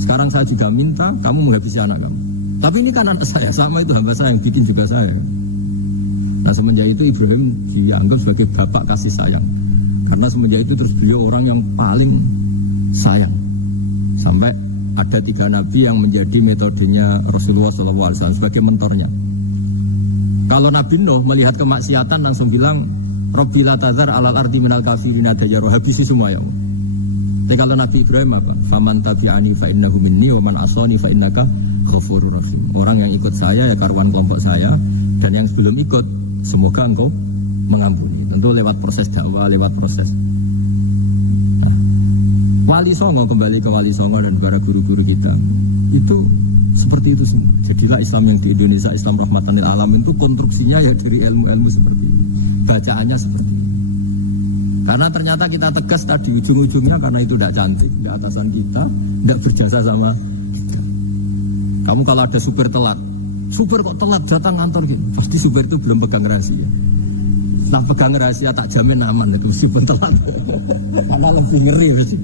sekarang saya juga minta kamu menghabisi anak kamu. Tapi ini kan anak saya, sama itu hamba saya yang bikin juga saya. Nah semenjak itu Ibrahim dianggap sebagai bapak kasih sayang. Karena semenjak itu terus beliau orang yang paling sayang. Sampai ada 3 nabi yang menjadi metodenya Rasulullah SAW sebagai mentornya. Kalau Nabi Nuh melihat kemaksiatan langsung bilang, Rabbi la tazar alal ardi minal kafirina dayyaru, habisi semua ya Allah. Tapi kalau Nabi Ibrahim apa? Faman tabi'ani fa innahu minni wa man asani fa innaka ghafurur rahim. Orang yang ikut saya ya karuan kelompok saya, dan yang sebelum ikut semoga engkau mengampuni. Tentu lewat proses dakwah, lewat proses. Nah, Wali Songo, kembali ke Wali Songo dan para guru-guru kita, itu seperti itu semua. Jadilah Islam yang di Indonesia, Islam rahmatan lil alamin, itu konstruksinya ya dari ilmu-ilmu seperti ini. Bacaannya seperti itu. Karena ternyata kita tegas tadi ujung-ujungnya karena itu tidak cantik, tidak atasan kita, tidak berjasa sama kita. Kamu kalau ada supir telat, supir kok telat datang kantor gitu, pasti supir itu belum pegang rahasia. Setelah pegang rahasia tak jamin aman itu supir telat. Karena lebih ngeri pasti.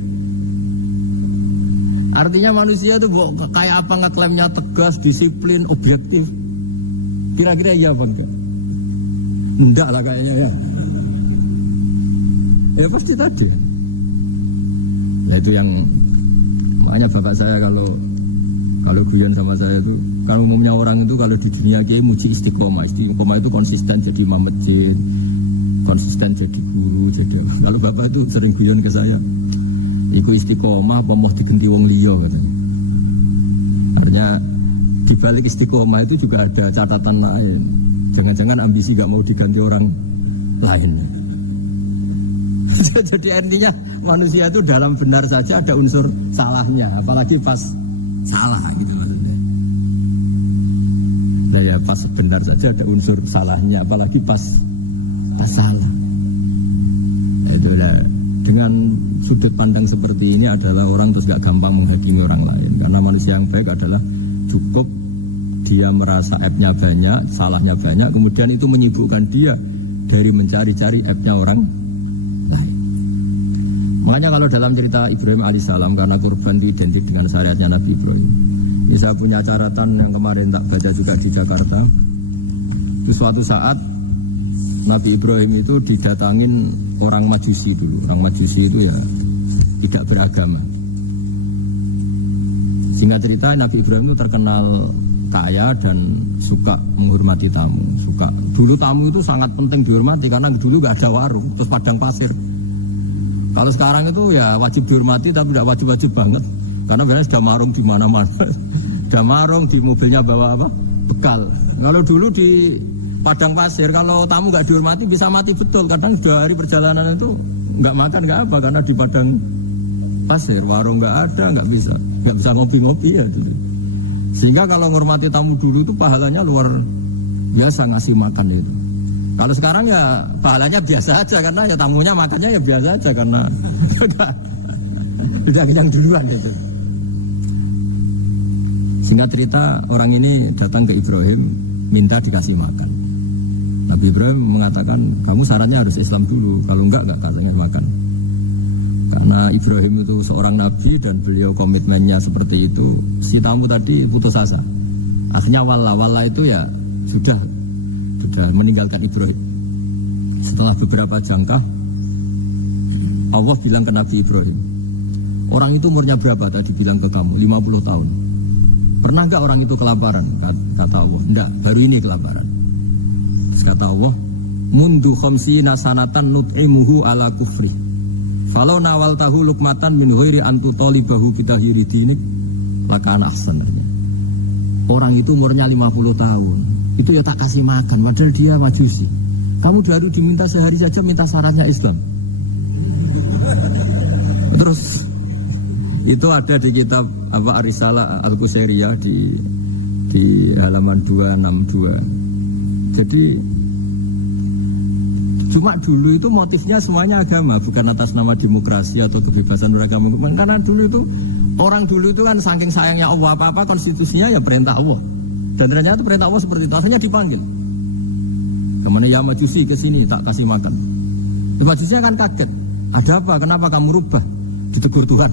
Artinya manusia itu kayak apa ngeklaimnya tegas, disiplin, objektif. Kira-kira iya apa enggak? Enggak lah kayaknya ya. Ya pasti tadi. Nah itu yang makanya bapak saya kalau guyon sama saya itu, kan umumnya orang itu kalau di dunia kiai muji istiqomah. Istiqomah itu konsisten jadi imam masjid, konsisten jadi guru, jadi. Kalau bapak itu sering guyon ke saya, iku istiqomah apa mau digenti wong liya katanya. Artinya di balik istiqomah itu juga ada catatan lain. Jangan-jangan ambisi gak mau diganti orang lain. Jadi intinya manusia itu dalam benar saja ada unsur salahnya, apalagi pas salah gitu maksudnya. Nah ya pas benar saja ada unsur salahnya, apalagi pas salah. Nah, itulah dengan sudut pandang seperti ini adalah orang terus gak gampang menghakimi orang lain. Karena manusia yang baik adalah cukup dia merasa aibnya banyak, salahnya banyak, kemudian itu menyibukkan dia dari mencari-cari aibnya orang lain. Makanya kalau dalam cerita Ibrahim alaihissalam, karena kurban itu identik dengan syariatnya Nabi Ibrahim. Ini saya punya catatan yang kemarin tak baca juga di Jakarta. Itu suatu saat Nabi Ibrahim itu didatangin orang Majusi dulu. Orang Majusi itu ya tidak beragama. Singkat cerita Nabi Ibrahim itu terkenal kaya dan suka menghormati tamu. Dulu tamu itu sangat penting dihormati karena dulu gak ada warung, terus padang pasir. Kalau sekarang itu ya wajib dihormati tapi tidak wajib-wajib banget. Karena biasanya sudah marung di mana-mana. Sudah marung di mobilnya bawa apa? Bekal. Kalau dulu di padang pasir kalau tamu gak dihormati bisa mati betul. Kadang 2 hari perjalanan itu gak makan gak apa karena di padang pasir warung gak ada, gak bisa ngopi-ngopi ya dulu. Sehingga kalau menghormati tamu dulu itu pahalanya luar biasa ngasih makan itu. Kalau sekarang ya pahalanya biasa aja karena ya tamunya makannya ya biasa aja karena udah kenyang duluan itu. Singkat cerita orang ini datang ke Ibrahim minta dikasih makan. Nabi Ibrahim mengatakan kamu syaratnya harus Islam dulu, kalau enggak kasih makan. Karena Ibrahim itu seorang nabi dan beliau komitmennya seperti itu. Si tamu tadi putus asa. Akhirnya wala itu ya sudah meninggalkan Ibrahim. Setelah beberapa jangka Allah bilang ke Nabi Ibrahim, orang itu umurnya berapa tadi bilang ke kamu? 50 tahun. Pernah enggak orang itu kelaparan? Kata Allah, enggak, baru ini kelaparan. Terus kata Allah, mundu khamsina sanatan nut'imuhu ala kufri. Falau nawal tahu lukmatan min ghairi antu talibahu bitahiri dinik lakana ahsan. Orang itu umurnya 50 tahun. Itu ya tak kasih makan padahal dia Majusi. Kamu baru diminta sehari saja minta syaratnya Islam. Terus itu ada di kitab apa Ar-Risalah Al-Qusairiyah di halaman 262. Jadi cuma dulu itu motifnya semuanya agama, bukan atas nama demokrasi atau kebebasan beragama. Karena dulu itu orang dulu itu kan saking sayangnya Allah, apa-apa konstitusinya ya perintah Allah. Dan ternyata perintah Allah seperti itu, akhirnya dipanggil. Kemana ya Majusi ke sini tak kasih makan. Majusinya kan kaget. Ada apa? Kenapa kamu rubah? Ditegur Tuhan.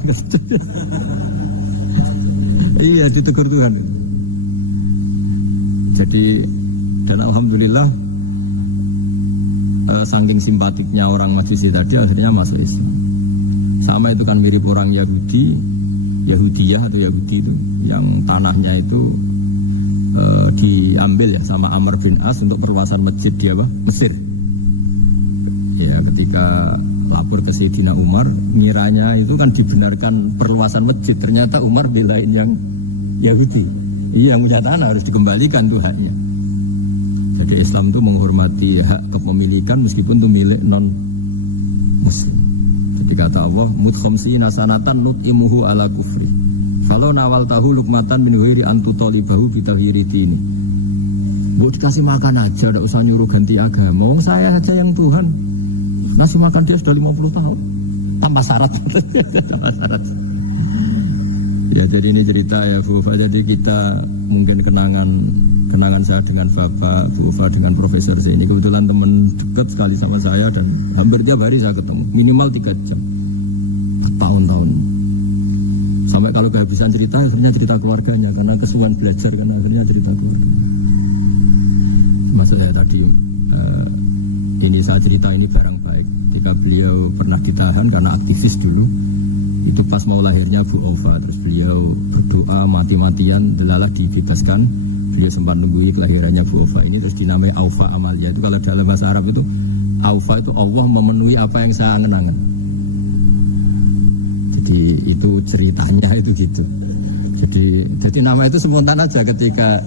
Iya, ditegur Tuhan. Jadi dan alhamdulillah saking simpatiknya orang Majusi tadi akhirnya masuk Islam. Sama itu kan mirip orang Yahudiyah atau Yahudi itu yang tanahnya itu diambil ya sama Amr bin As untuk perluasan masjid di Mesir. Ya ketika lapor ke Sayyidina Umar, ngiranya itu kan dibenarkan perluasan masjid, ternyata Umar belain yang Yahudi. Iya, yang punya tanah harus dikembalikan tuh haknya. Jadi Islam itu menghormati hak kepemilikan meskipun itu milik non muslim. Jadi kata Allah, mut khamsina sanatan nut'imuhu ala kufri. Kalau nawal tahu lukmatan min ghairi antu talibahu bitahiri dini. Bu dikasih makan aja, enggak usah nyuruh ganti agama. Wong saya saja yang Tuhan ngasih makan dia sudah 50 tahun tanpa syarat. Tanpa syarat. Ya jadi ini cerita ya Bu Ufa. Jadi kita mungkin kenangan saya dengan Bapak, Bu Ufa dengan Profesor Z ini kebetulan teman dekat sekali sama saya dan hampir tiap hari saya ketemu minimal 3 jam bertahun-tahun. Sampai kalau kehabisan cerita akhirnya cerita keluarganya karena kesuwan belajar karena akhirnya cerita keluarga. Maksud saya tadi ini saya cerita ini barang baik. Ketika beliau pernah ditahan karena aktivis dulu. Itu pas mau lahirnya Bu Ova, terus beliau berdoa mati-matian, delalah dibebaskan. Beliau sempat nunggu kelahirannya Bu Ova ini, terus dinamai Aufa Amalia. Itu kalau dalam bahasa Arab itu Aufa itu Allah memenuhi apa yang saya angen-angen. Jadi itu ceritanya itu gitu. Jadi nama itu spontan aja ketika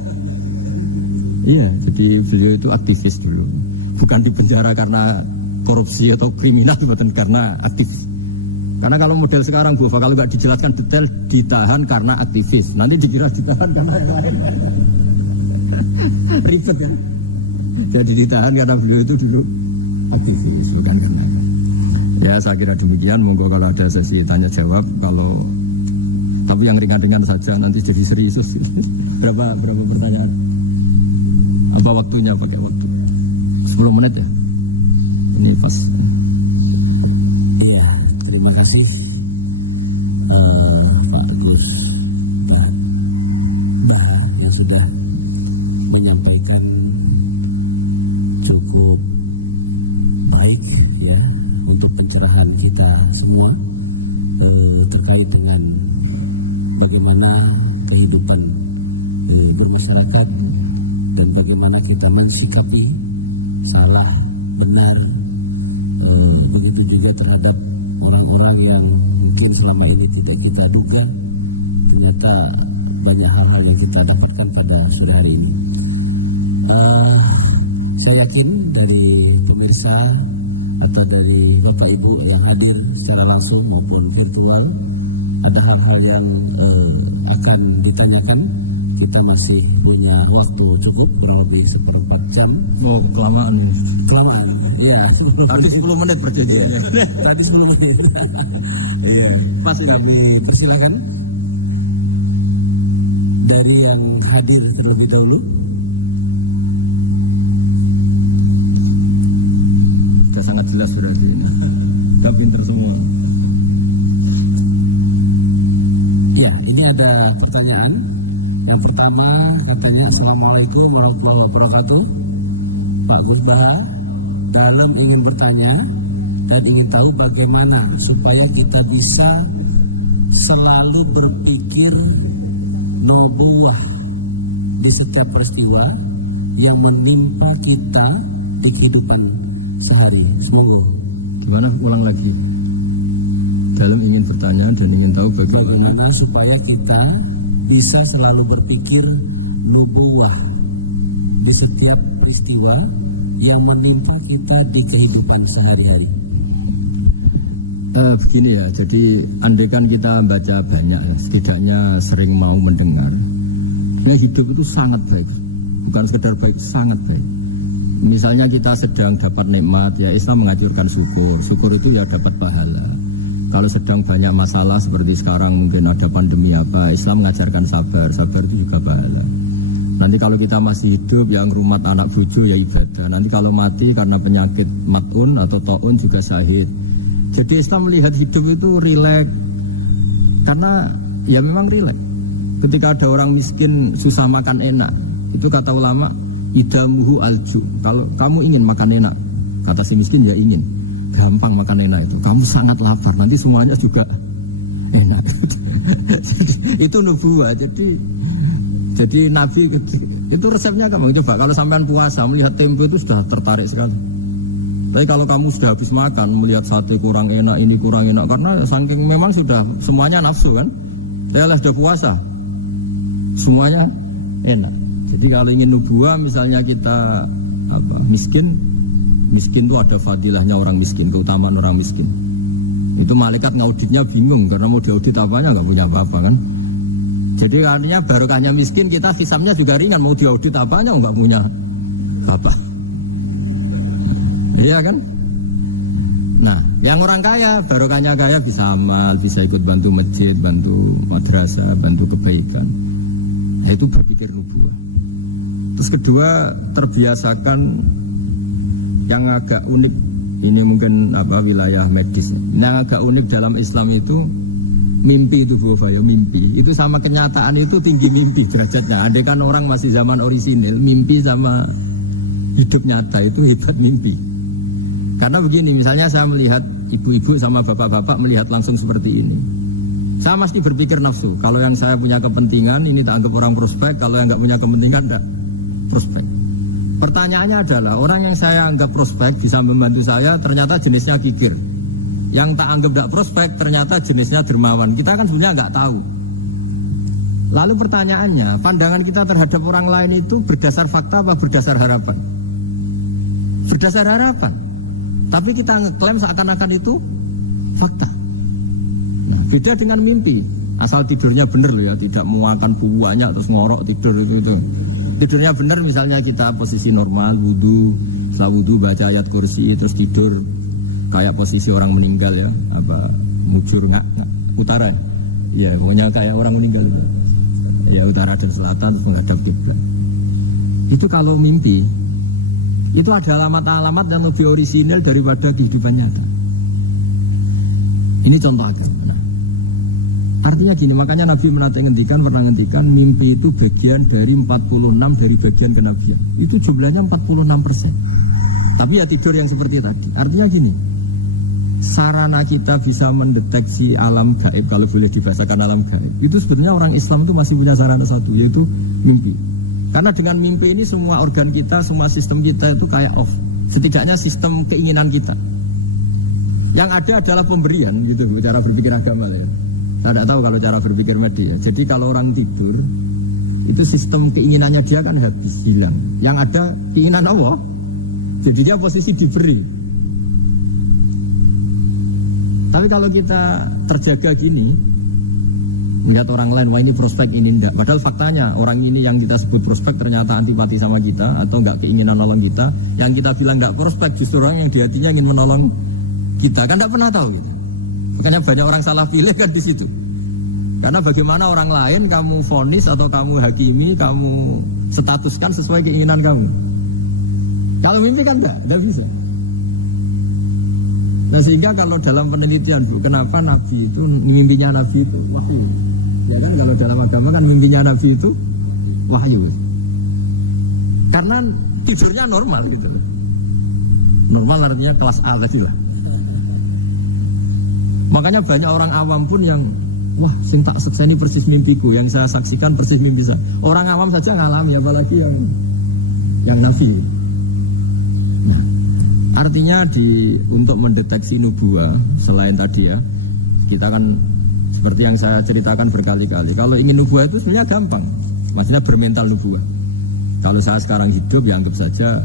iya, jadi beliau itu aktivis dulu. Bukan dipenjara karena korupsi atau kriminal, bukan karena aktivis. Karena kalau model sekarang Bu, kalau nggak dijelaskan detail ditahan karena aktivis, nanti dikira ditahan karena yang lain. Ribet kan? Jadi ditahan karena beliau itu dulu aktivis, bukan karena. Ya saya kira demikian. Monggo kalau ada sesi tanya jawab, kalau tapi yang ringan-ringan saja nanti jadi serius. berapa pertanyaan? Apa waktunya pakai waktu? 10 menit ya? Ini pas. Terima kasih Pak Gus Bahra yang sudah menyampaikan cukup baik ya untuk pencerahan kita semua terkait dengan bagaimana kehidupan bermasyarakat dan bagaimana kita mensikapi salah benar, begitu juga terhadap orang-orang yang mungkin selama ini tidak kita duga, ternyata banyak hal-hal yang kita dapatkan pada sore hari ini. Saya yakin dari pemirsa atau dari Bapak Ibu yang hadir secara langsung maupun virtual, ada hal-hal yang akan ditanyakan. Kita masih punya waktu cukup, kurang lebih 1/4 jam. Oh, kelamaan ya. Kelamaan, iya. Tadi 10 menit perjanjiannya. Tadi 10 menit. Iya. Pas ini. Kami persilakan dari yang hadir terlebih dahulu. Sudah sangat jelas sudah ini. Sudah pinter semua. Ya, ini ada pertanyaan. Yang pertama katanya, Assalamualaikum warahmatullahi wabarakatuh. Pak Gus Baha, dalam ingin bertanya dan ingin tahu bagaimana supaya kita bisa selalu berpikir nubuwah di setiap peristiwa yang menimpa kita di kehidupan sehari. Semoga. Gimana? Ulang lagi. Dalam ingin bertanya dan ingin tahu bagaimana supaya kita bisa selalu berpikir nubuwah di setiap peristiwa yang menimpa kita di kehidupan sehari-hari. Begini ya, jadi andai kan kita baca banyak ya, setidaknya sering mau mendengar. Ya hidup itu sangat baik, bukan sekedar baik, sangat baik. Misalnya kita sedang dapat nikmat, ya Islam menganjurkan syukur. Syukur itu ya dapat pahala. Kalau sedang banyak masalah seperti sekarang mungkin ada pandemi apa, Islam mengajarkan sabar, sabar itu juga pahala. Nanti kalau kita masih hidup yang rumat anak bojo ya ibadah. Nanti kalau mati karena penyakit mat'un atau ta'un juga syahid. Jadi Islam melihat hidup itu rileks. Karena ya memang rileks. Ketika ada orang miskin susah makan enak, itu kata ulama idamuhu alju. Kalau kamu ingin makan enak, kata si miskin ya ingin, gampang makan enak itu. Kamu sangat lapar, nanti semuanya juga enak. Itu nubuah. Jadi Nabi itu resepnya kamu coba. Kalau sampean puasa melihat tempo itu sudah tertarik sekali. Tapi kalau kamu sudah habis makan melihat sate kurang enak, ini kurang enak, karena saking memang sudah semuanya nafsu kan. Saya sudah puasa, semuanya enak. Jadi kalau ingin nubuah misalnya kita miskin itu ada fadilahnya orang miskin, keutamaan orang miskin. Itu malaikat ngauditnya bingung karena mau diaudit apanya nggak punya apa-apa kan. Jadi artinya barokahnya miskin kita hisabnya juga ringan, mau diaudit apanya nggak punya apa. Iya kan? Nah, yang orang kaya barokahnya kaya bisa amal, bisa ikut bantu masjid, bantu madrasah, bantu kebaikan. Nah, itu berpikir nubuah. Terus kedua, terbiasakan yang agak unik, ini mungkin wilayah medis. Yang agak unik dalam Islam itu mimpi itu mimpi. Itu sama kenyataan itu tinggi mimpi derajatnya. Andai kan orang masih zaman orisinil, mimpi sama hidup nyata itu hebat mimpi. Karena begini, misalnya saya melihat ibu-ibu sama bapak-bapak melihat langsung seperti ini. Saya mesti berpikir nafsu. Kalau yang saya punya kepentingan, ini tak anggap orang prospek. Kalau yang nggak punya kepentingan, tidak prospek. Pertanyaannya adalah, orang yang saya anggap prospek bisa membantu saya, ternyata jenisnya kikir. Yang tak anggap tidak prospek, ternyata jenisnya dermawan. Kita kan sebenarnya nggak tahu. Lalu pertanyaannya, pandangan kita terhadap orang lain itu berdasar fakta apa berdasar harapan? Berdasar harapan. Tapi kita ngeklaim seakan-akan itu fakta. Nah, beda dengan mimpi. Asal tidurnya benar loh ya, tidak muakan buahnya terus ngorok tidur itu. Tidurnya benar misalnya kita posisi normal, wudu, setelah wudu baca ayat kursi terus tidur kayak posisi orang meninggal ya, mujur utara. Ya, pokoknya kayak orang meninggal itu. Ya, utara dan selatan menghadap kiblat. Itu kalau mimpi. Itu ada alamat-alamat yang lebih orisinal daripada kehidupan nyata. Ini contoh agama. Nah, artinya gini, makanya Nabi pernah ngendikan mimpi itu bagian dari 46 dari bagian kenabian. Itu jumlahnya 46%. Tapi ya tidur yang seperti tadi. Artinya gini, sarana kita bisa mendeteksi alam gaib, kalau boleh dibahasakan alam gaib, itu sebenarnya orang Islam itu masih punya sarana satu, yaitu mimpi. Karena dengan mimpi ini semua organ kita, semua sistem kita itu kayak off. Setidaknya sistem keinginan kita. Yang ada adalah pemberian gitu, cara berpikir agama ya. Saya tidak tahu kalau cara berpikir media. Jadi kalau orang tidur, itu sistem keinginannya dia kan habis, hilang. Yang ada keinginan Allah. Jadi dia posisi diberi. Tapi kalau kita terjaga gini, melihat orang lain, wah ini prospek, ini enggak. Padahal faktanya orang ini yang kita sebut prospek ternyata antipati sama kita atau enggak keinginan nolong kita. Yang kita bilang enggak prospek justru orang yang di hatinya ingin menolong kita. Kan enggak pernah tahu gitu. Makanya banyak orang salah pilih kan di situ. Karena bagaimana orang lain kamu vonis atau kamu hakimi, kamu statuskan sesuai keinginan kamu. Kalau mimpi kan enggak bisa. Nah sehingga kalau dalam penelitian Bu, kenapa Nabi itu, mimpinya Nabi itu wahyu. Ya kan kalau dalam agama kan mimpinya Nabi itu wahyu. Karena tidurnya normal gitu loh. Normal artinya kelas A tadi lah. Makanya banyak orang awam pun yang wah sing tak sekseni persis mimpiku, yang saya saksikan persis mimpi saya. Orang awam saja ngalami apalagi yang Nabi. Nah, artinya untuk mendeteksi nubuah selain tadi ya, kita kan seperti yang saya ceritakan berkali-kali. Kalau ingin nubuah itu sebenarnya gampang. Maksudnya bermental nubuah. Kalau saya sekarang hidup ya anggap saja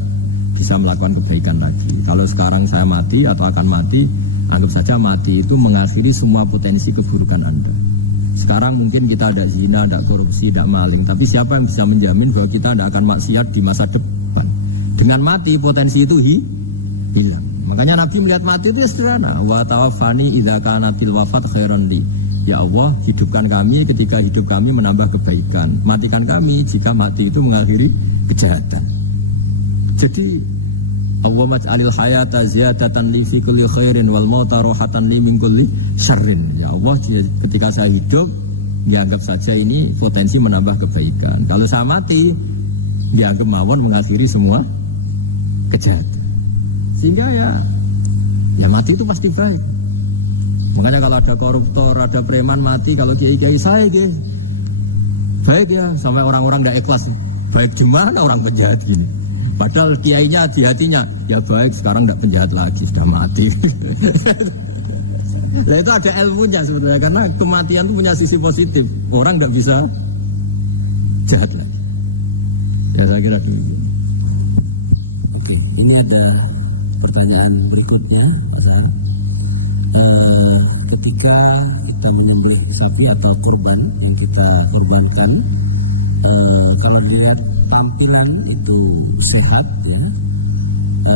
bisa melakukan kebaikan lagi. Kalau sekarang saya mati atau akan mati, Anggap saja mati itu mengakhiri semua potensi keburukan Anda. Sekarang mungkin kita ada zina, ada korupsi, ada maling, tapi siapa yang bisa menjamin bahwa kita tidak akan maksiat di masa depan? Dengan mati potensi itu hilang. Makanya Nabi melihat mati itu ya sederhana. Wa tawaffani idza kanatil wafat khairan li. Ya Allah, hidupkan kami ketika hidup kami menambah kebaikan. Matikan kami jika mati itu mengakhiri kejahatan. Jadi Allahumma ja'alil hayata ziyadatan li fi kulli khairin wal mauta rohatan li min kulli syarrin. Ya Allah, ketika saya hidup, dianggap saja ini potensi menambah kebaikan. Kalau saya mati, dianggap mawon mengakhiri semua kejahatan. Sehingga ya mati itu pasti baik. Makanya kalau ada koruptor, ada preman mati, kalau kiai-kiai saya baik ya, sampai orang-orang tidak ikhlas. Baik gimana orang penjahat gini? Padahal kiainya di hatinya, ya baik sekarang tidak penjahat lagi, sudah mati. Nah itu ada ilmunya sebetulnya, karena kematian itu punya sisi positif. Orang tidak bisa jahat lagi. Ya saya kira demikian. Oke, ini ada pertanyaan berikutnya, Azhar. Ketika kita menyembelih sapi atau kurban yang kita kurbankan, kalau dilihat tampilan itu sehat, ya.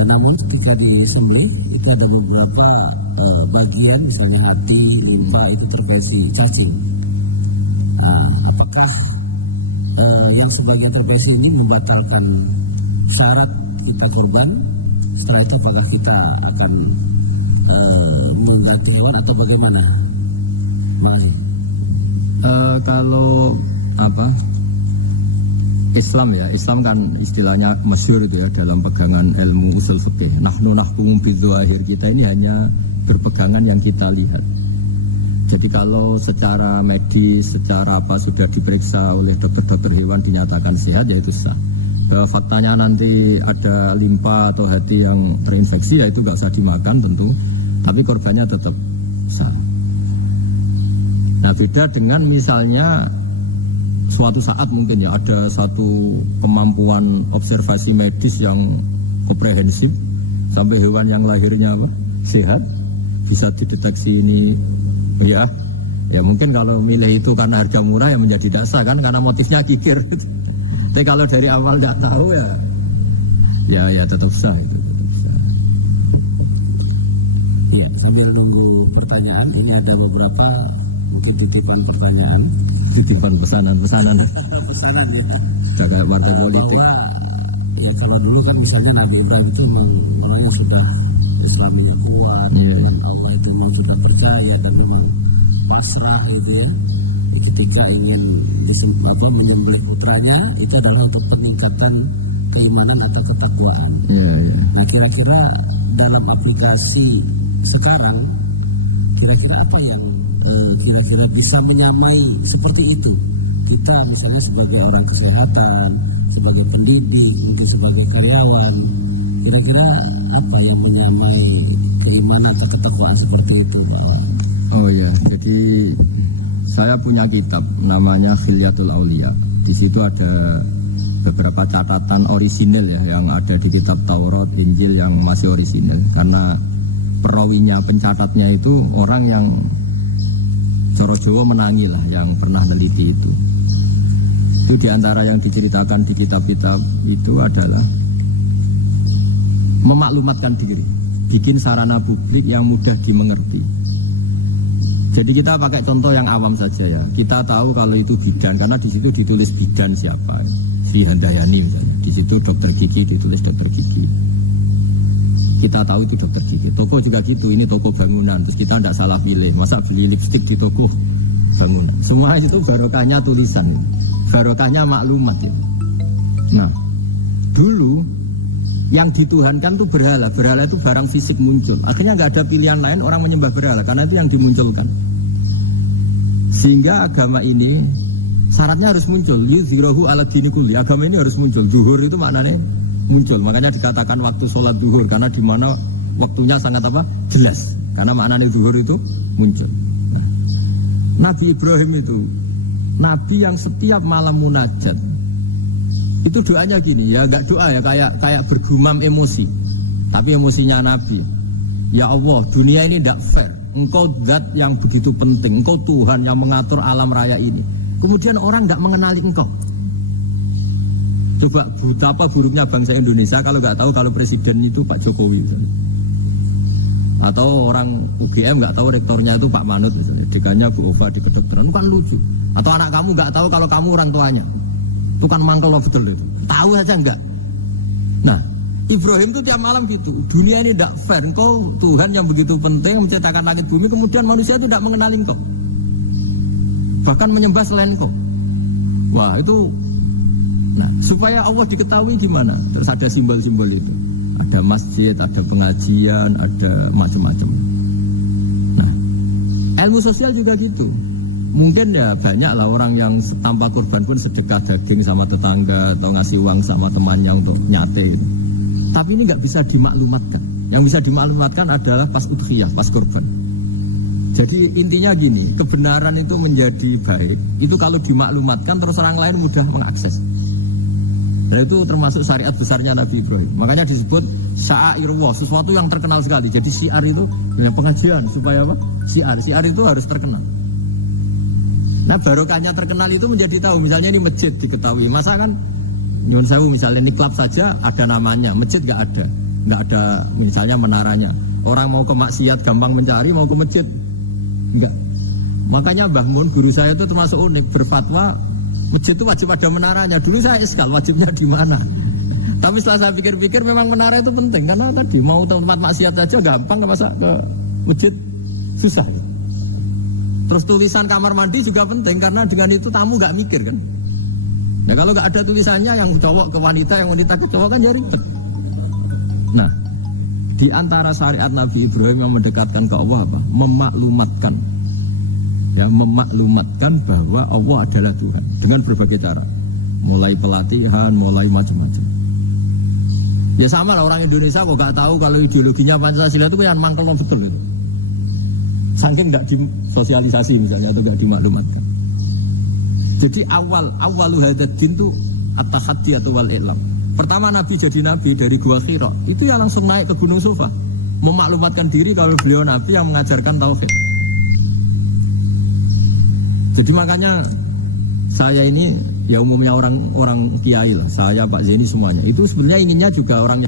Namun ketika disembelih itu ada beberapa bagian, misalnya hati, limpa itu terkesi cacing. Apakah yang sebagian terkesi ini membatalkan syarat kita kurban? Setelah itu apakah kita akan mengganti hewan atau bagaimana? Makasih. Kalau Islam ya, Islam kan istilahnya masyhur itu ya dalam pegangan ilmu usul fikih. Nahnu nahkumu bidzahir, kita ini hanya berpegangan yang kita lihat. Jadi kalau secara medis, secara apa sudah diperiksa oleh dokter-dokter hewan dinyatakan sehat, ya itu sah. Bahwa faktanya nanti ada limpa atau hati yang terinfeksi, ya itu nggak usah dimakan tentu, tapi korbannya tetap sah. Nah beda dengan misalnya suatu saat mungkin ya ada satu kemampuan observasi medis yang komprehensif sampai hewan yang lahirnya sehat bisa dideteksi ini ya mungkin kalau milih itu karena harga murah ya menjadi dasar kan, karena motifnya kikir. Tapi kalau dari awal tidak tahu ya tetap sah itu. Iya, sambil nunggu pertanyaan ini ada beberapa mungkin titipan pertanyaan. Titipan pesanan ya. Sudah kayak partai politik. Ya kalau dulu kan misalnya Nabi Ibrahim itu memang sudah Islaminya kuat, dan Allah itu memang sudah percaya dan memang pasrah gitu ya. Ketika ingin menyembelih putranya itu adalah untuk peningkatan keimanan atau ketakwaan. Nah kira-kira dalam aplikasi sekarang kira-kira apa yang kira-kira bisa menyamai seperti itu? Kita misalnya sebagai orang kesehatan, sebagai pendidik, mungkin sebagai karyawan, kira-kira apa yang menyamai keimanan atau ketakwaan seperti itu, Pak? Oh ya, jadi saya punya kitab namanya Khilyatul Aulia. Di situ ada beberapa catatan orisinil ya yang ada di kitab Taurat, Injil yang masih orisinil, karena perawinya, pencatatnya itu orang yang Coro Jawa menangi lah, yang pernah neliti itu. Itu diantara yang diceritakan di kitab-kitab itu adalah memaklumatkan diri, bikin sarana publik yang mudah dimengerti. Jadi kita pakai contoh yang awam saja ya. Kita tahu kalau itu bidan, karena di situ ditulis bidan siapa, Sri Handayani misalnya. Di situ dokter gigi ditulis dokter gigi. Kita tahu itu dokter gigi. Toko juga gitu, ini toko bangunan. Terus kita tidak salah pilih, masa beli lipstik di toko bangunan. Semua itu barokahnya tulisan, barokahnya maklumat ya. Nah, dulu yang dituhankan itu berhala. Berhala itu barang fisik muncul. Akhirnya nggak ada pilihan lain orang menyembah berhala, karena itu yang dimunculkan. Sehingga agama ini syaratnya harus muncul. Yuzhiruhu ala dini kulli. Agama ini harus muncul. Zuhur itu maknanya muncul, makanya dikatakan waktu sholat zuhur, karena di mana waktunya sangat jelas, karena maknanya zuhur itu muncul. Nah, Nabi Ibrahim itu Nabi yang setiap malam munajat itu doanya gini ya, nggak doa ya kayak bergumam emosi, tapi emosinya Nabi. Ya Allah, dunia ini tidak fair. Engkau zat yang begitu penting, engkau Tuhan yang mengatur alam raya ini. Kemudian orang tidak mengenali engkau. Coba betapa buruknya bangsa Indonesia kalau nggak tahu kalau presiden itu Pak Jokowi misalnya. Atau orang UGM nggak tahu rektornya itu Pak Manut misalnya, dekannya Bu Ova di kedokteran, itu kan lucu. Atau anak kamu nggak tahu kalau kamu orang tuanya, itu kan mangkel loh betul itu. Tahu saja enggak. Nah, Ibrahim itu tiap malam gitu. Dunia ini tidak fair. Engkau Tuhan yang begitu penting menciptakan langit bumi, kemudian manusia itu tidak mengenali engkau, bahkan menyembah selain engkau. Wah itu. Nah, supaya Allah diketahui gimana? Terus ada simbol-simbol itu. Ada masjid, ada pengajian, ada macam-macam. Nah, ilmu sosial juga gitu. Mungkin ya banyak lah orang yang tanpa korban pun sedekah daging sama tetangga atau ngasih uang sama temannya untuk nyatin. Tapi ini nggak bisa dimaklumatkan. Yang bisa dimaklumatkan adalah pas udhiyah, pas korban. Jadi intinya gini, kebenaran itu menjadi baik. Itu kalau dimaklumatkan terus orang lain mudah mengakses. Dan itu termasuk syariat besarnya Nabi Ibrahim. Makanya disebut sya'irullah, sesuatu yang terkenal sekali. Jadi syiar itu dengan pengajian supaya apa? Syiar itu harus terkenal. Nah barokahnya terkenal itu menjadi tahu. Misalnya ini masjid diketahui. Masa kan nyun sewu misalnya ini klub saja ada namanya, masjid nggak ada misalnya menaranya. Orang mau ke maksiat gampang mencari, mau ke masjid enggak. Makanya Mbah Mun guru saya itu termasuk unik, berfatwa masjid itu wajib ada menaranya. Dulu saya iskal wajibnya di mana. Tapi setelah saya pikir-pikir memang menara itu penting karena tadi mau tempat maksiat saja gampang, masa ke masjid susah. Ya. Terus tulisan kamar mandi juga penting karena dengan itu tamu nggak mikir kan. Ya kalau nggak ada tulisannya yang cowok ke wanita, yang wanita ke cowok kan jadi ribet. Nah, di antara syariat Nabi Ibrahim yang mendekatkan ke Allah apa? Memaklumatkan. Ya, memaklumatkan bahwa Allah adalah Tuhan dengan berbagai cara, mulai pelatihan, mulai macam-macam. Ya sama lah orang Indonesia kok gak tahu kalau ideologinya Pancasila itu kan mangkel betul gitu. Saking gak disosialisasi misalnya atau gak dimaklumatkan. Jadi awalu hadzal-din itu at-tahaddi atau wal-i'lam. Pertama Nabi jadi Nabi dari Gua Hira, itu ya langsung naik ke Gunung Sofa, memaklumatkan diri kalau beliau Nabi yang mengajarkan tauhid. Jadi makanya saya ini ya umumnya orang kiai lah, saya Pak Zeni semuanya itu sebenarnya inginnya juga orangnya.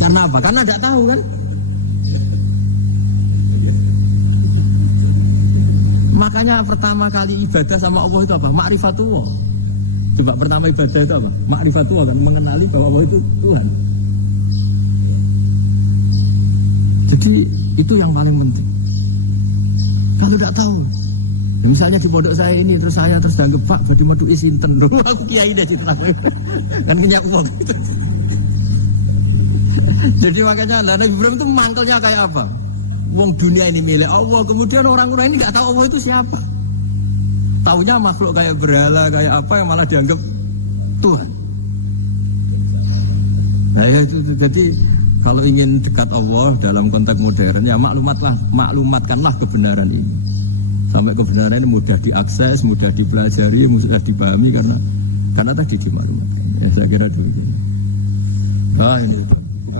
Karena apa? Karena tidak tahu kan. Makanya pertama kali ibadah sama Allah itu apa? Ma'rifatullah. Coba pertama ibadah itu apa? Ma'rifatullah kan, mengenali bahwa Allah itu Tuhan. Jadi itu yang paling penting. Kalau tidak tahu, ya misalnya di pondok saya ini terus dianggap Pak Badi Madu Isinten, aku kiai deh cerita kan kenyak uang gitu. Jadi makanya Nabi Ibrahim itu mangkelnya kayak apa? Wong dunia ini milik Allah, kemudian orang-orang ini nggak tahu Allah itu siapa. Taunya makhluk kayak berhala, kayak apa yang malah dianggap Tuhan. Nah ya itu jadi kalau ingin dekat Allah dalam konteks modern ya maklumatkanlah kebenaran ini. Sampai kebenaran ini mudah diakses, mudah dipelajari, mudah dipahami karena tadi dimaklumatkan. Ya saya kira demikian. Ini.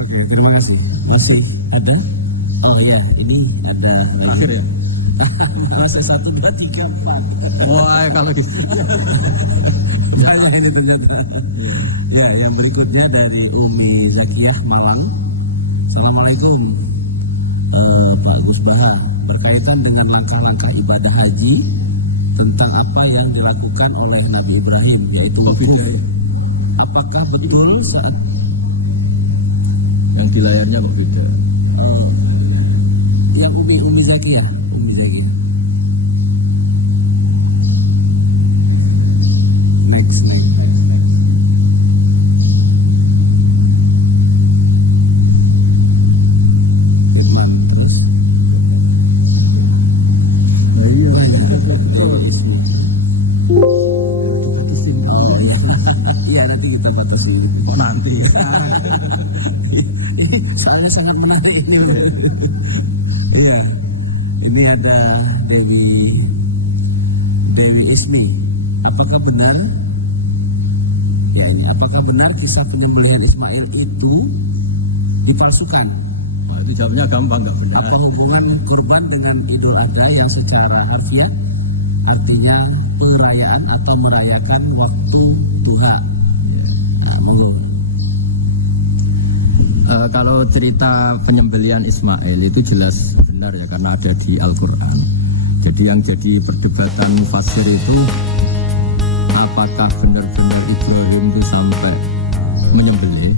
Oke, terima kasih. Masih ada? Oh iya, ini ada akhir ya. Masih 1, 2, 3, 4. Wah, kalau gitu. Ya, ini ternyata. Ya, yang berikutnya dari Umi Zakiyah Malang. Assalamualaikum Pak Gus Baha, berkaitan dengan langkah-langkah ibadah haji tentang apa yang dilakukan oleh Nabi Ibrahim, yaitu apakah betul saat yang di layarnya kok beda? Yang Umi Zakiyah. Next. Iya nanti kita batasi. Kok nanti? Soalnya sangat menarik ini. Iya, ini ada Dewi Ismi. Apakah benar? Ya, apakah benar kisah penyembelihan Ismail itu dipalsukan? Wah, itu jawabnya gampang, nggak benar. Apa hubungan kurban dengan Idul Adha yang secara harfiah artinya perayaan atau merayakan waktu duha? Nah, monggo. Kalau cerita penyembelian Ismail itu jelas benar ya, karena ada di Al-Quran. Jadi yang jadi perdebatan mufassir itu apakah benar-benar Ibrahim itu sampai menyembelih